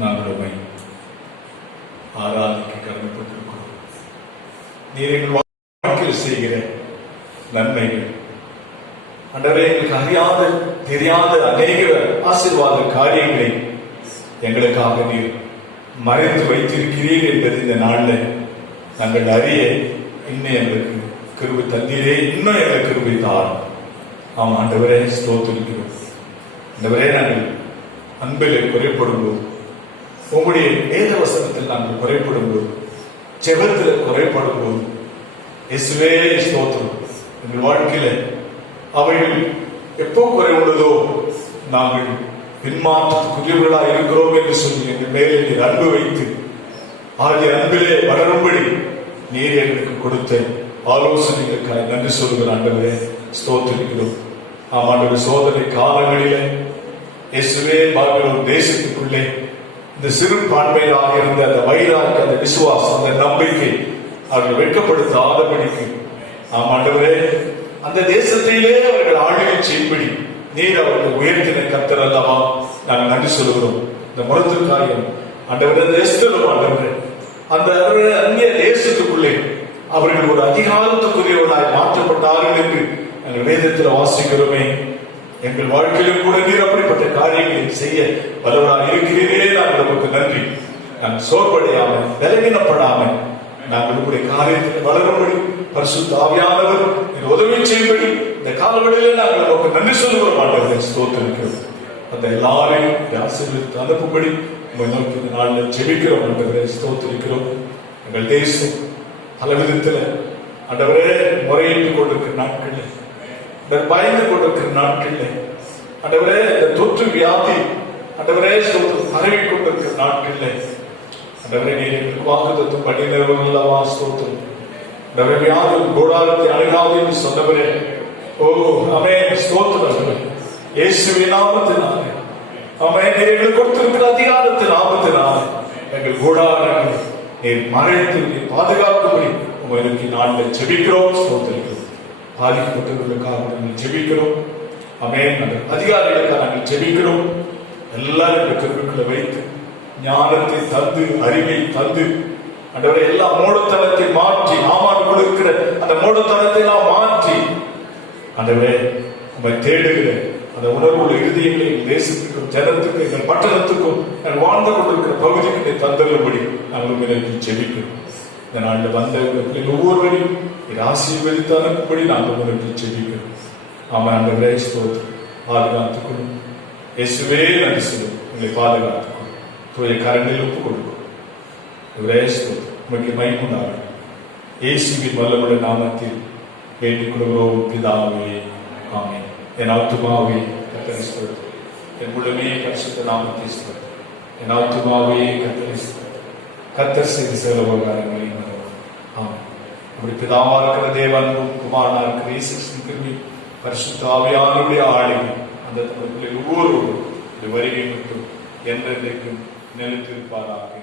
நாங்கள் உம்மை ஆராதிக்க கடமைப்பட்டிருக்கிறோம். நீர் எங்கள் வாழ்க்கையில் செய்கிற நன்மைகள் ஆண்டவரே, எங்களுக்கு அறியாத தெரியாத அநேக ஆசீர்வாத காரியங்களை எங்களுக்காக நீர் மறைத்து வைத்திருக்கிறீர் என்பது இந்த நாளில் நாங்கள் அறிய இன்னும் எங்களுக்கு கிருபை தந்தீரே. இன்னும் எங்களுக்கு கிருபை தாரும். ஆமாம் ஆண்டவரே, ஸ்தோத்திரிக்கிறோம். ஆண்டவரே, நாங்கள் அன்பில் குறைப்படும் போது, உங்களுடைய வேத வசனத்தில் நாங்கள் குறைப்படும் போது, ஜெபத்தில் குறைப்படும் போது, இயேசுவே ஸ்தோத்திரம். எங்கள் வாழ்க்கையில அவைகள் எப்போ குறை உள்ளதோ நாங்கள் பின்மாற்றத்துக்குரியவர்களாக இருக்கிறோம் என்று சொல்லி எங்கள் மேலே நீர் அன்பு வைத்து ஆகிய அன்பிலே வளரும்படி நீர் எங்களுக்கு கொடுத்த ஆலோசனைகளுக்காக நன்றி சொல்லுகிற ஆண்டவரே, ஸ்தோத்திரிக்கிறோம். ஆமாண்டவர், சோதனை காலங்களிலே இயேசுவே பாபிலோன் தேசத்துக்குள்ளே இந்த சிறுபான்மையாக இருந்த அந்த வைராக, அந்த விசுவாசம், அந்த நம்பிக்கை அவர்கள் வெட்கப்படுத்தாதபடிக்கு ஆமாண்டவரே அந்த தேசத்திலே அவர்கள் ஆளுகை செய்யும்படி நீர் அவர்கள் உயர்த்தின கர்த்தர் அல்லவா. நாங்கள் நன்றி சொல்லுகிறோம். இந்த முரத்துக்காரியம் ஆண்டவரே, எஸ்தரும் ஆண்டவரே, அந்த அந்நிய தேசத்துக்குள்ளே அவர்கள் ஒரு அதிகாரத்துக்குரியவர்களாய் மாற்றப்பட்டார்கள் என்று நாங்கள் வேதத்தில் வாசிக்கிறோமே. எங்கள் வாழ்க்கையிலும் கூட நீர் அப்படிப்பட்ட காரியங்களை செய்ய வல்லவராக இருக்கிறீரே. நாங்கள் நமக்கு நன்றி. நாங்கள் சோர்வடையாமல் பலவீனப்படாமல் நாங்கள் உங்களுடைய காரியத்தில் வளரும்படி பரிசுத்த ஆவியானவர் உதவி செய்யும்படி இந்த காலவெளியிலே நாங்கள் நமக்கு நன்றி சொல்லுவோம். ஆண்டவரை ஸ்தோத்திரிக்கிறோம். அந்த எல்லாரையும் ஆசீர்வதித்து அனுப்பும்படி உங்களை நோக்கி இந்த நாளில் ஜெபிக்கிறோம். ஆண்டவரை ஸ்தோத்திரிக்கிறோம். எங்கள் தேசம் பல விதத்தில் ஆண்டவரே முறையிட்டுக் கொண்டிருக்கிற நாட்களில், பயந்து கொண்டிருக்கிற நாட்களில் ஆண்டவரே இந்த தொற்று வியாதி ஆண்டவரே பரவி கொண்டிருக்கிற நாட்களில் ஆண்டவரே நீர் எங்களுக்கு வாக்குத்தத்தம் பண்ணினவர்களவா ஸ்தோத்திரம். வியாதி கோடாரத்தை அணுகாது என்று சொன்னவரே, ஓ ஆமென், ஸ்தோத்திரம். இயேசுவின் நாமத்தினாலே ஆமென், நீர் எங்களுக்கு கொடுத்திருக்கிற அதிகாரத்தின் நாமத்தினாலே எங்கள் கோடாரங்களை நீர் மறைத்து நீர் பாதுகாக்கும்படி உங்களுக்கு நாளில் ஜெபிக்கிறோம். ஸ்தோத்திரிக்கிறோம். பாதிக்கப்பட்டவர்களுக்காக நாங்கள் ஜெபிக்கிறோம். ஆமென். அந்த அதிகாரிகளுக்காக நாங்கள் ஜெபிக்கிறோம். எல்லாரும் கருவுக்குள்ள வைத்து ஞானத்தை தந்து அறிவை தந்து ஆண்டவரே எல்லா மூடத்தனத்தை மாற்றி ஆமான் கொடுக்கிற அந்த மூடத்தனத்தை நாம் மாற்றி ஆண்டவரே உம்மை தேடுகிற அந்த உணர்வுள்ள இறுதியங்களை தேசத்துக்கும் ஜனத்துக்கும் எங்கள் பட்டணத்துக்கும் வாழ்ந்து கொண்டிருக்கிற பகுதிக்கு தந்தரும்படி நாங்கள் உங்களுக்கு ஜெபிக்கிறோம். இந்த நாளில் வந்த ஒவ்வொருவரையும் ஆசீர்வதித்து அனுப்பும்படி நாங்கள் உங்களுக்கு ஜெபிக்கிறோம். ஆமா ஆண்டவரே ஸ்தோத்திரம். பாதுகாத்துக்கொள்ளும். இயேசுவே நன்றி சொல்லும். உங்களை பாதுகாத்துக்கொள்ளும். தூய கரங்களில் ஒப்புக் கொடுக்கும். உங்களுக்கு மகிமையுண்டாக இயேசுவின் வல்லமுள்ள நாமத்தில் வேண்டிக் கொள்கிறோம் பிதாவே. ஆமென். என் ஆத்துமாவே கர்த்தரை ஸ்தோத்திரி. என் உள்ளமே பரிசுத்த நாமத்தை ஸ்தோத்திரி. என் ஆத்துமாவே கர்த்தரை ஸ்தோத்திரி. கர்த்தர் செய்த சகல உபகாரங்களை மறவாதே. ஆமென். அப்படி பிதாவா இருக்கிற தேவன், குமாரனா இருக்கிற இயேசு கிறிஸ்து, பரிசுத்த ஆவியானவருடைய ஆளுகை அந்த தமிழ் ஒவ்வொருவரும் இந்த வருகை மட்டும் என்றென்றைக்கும் நிலைத்திருப்பாராக.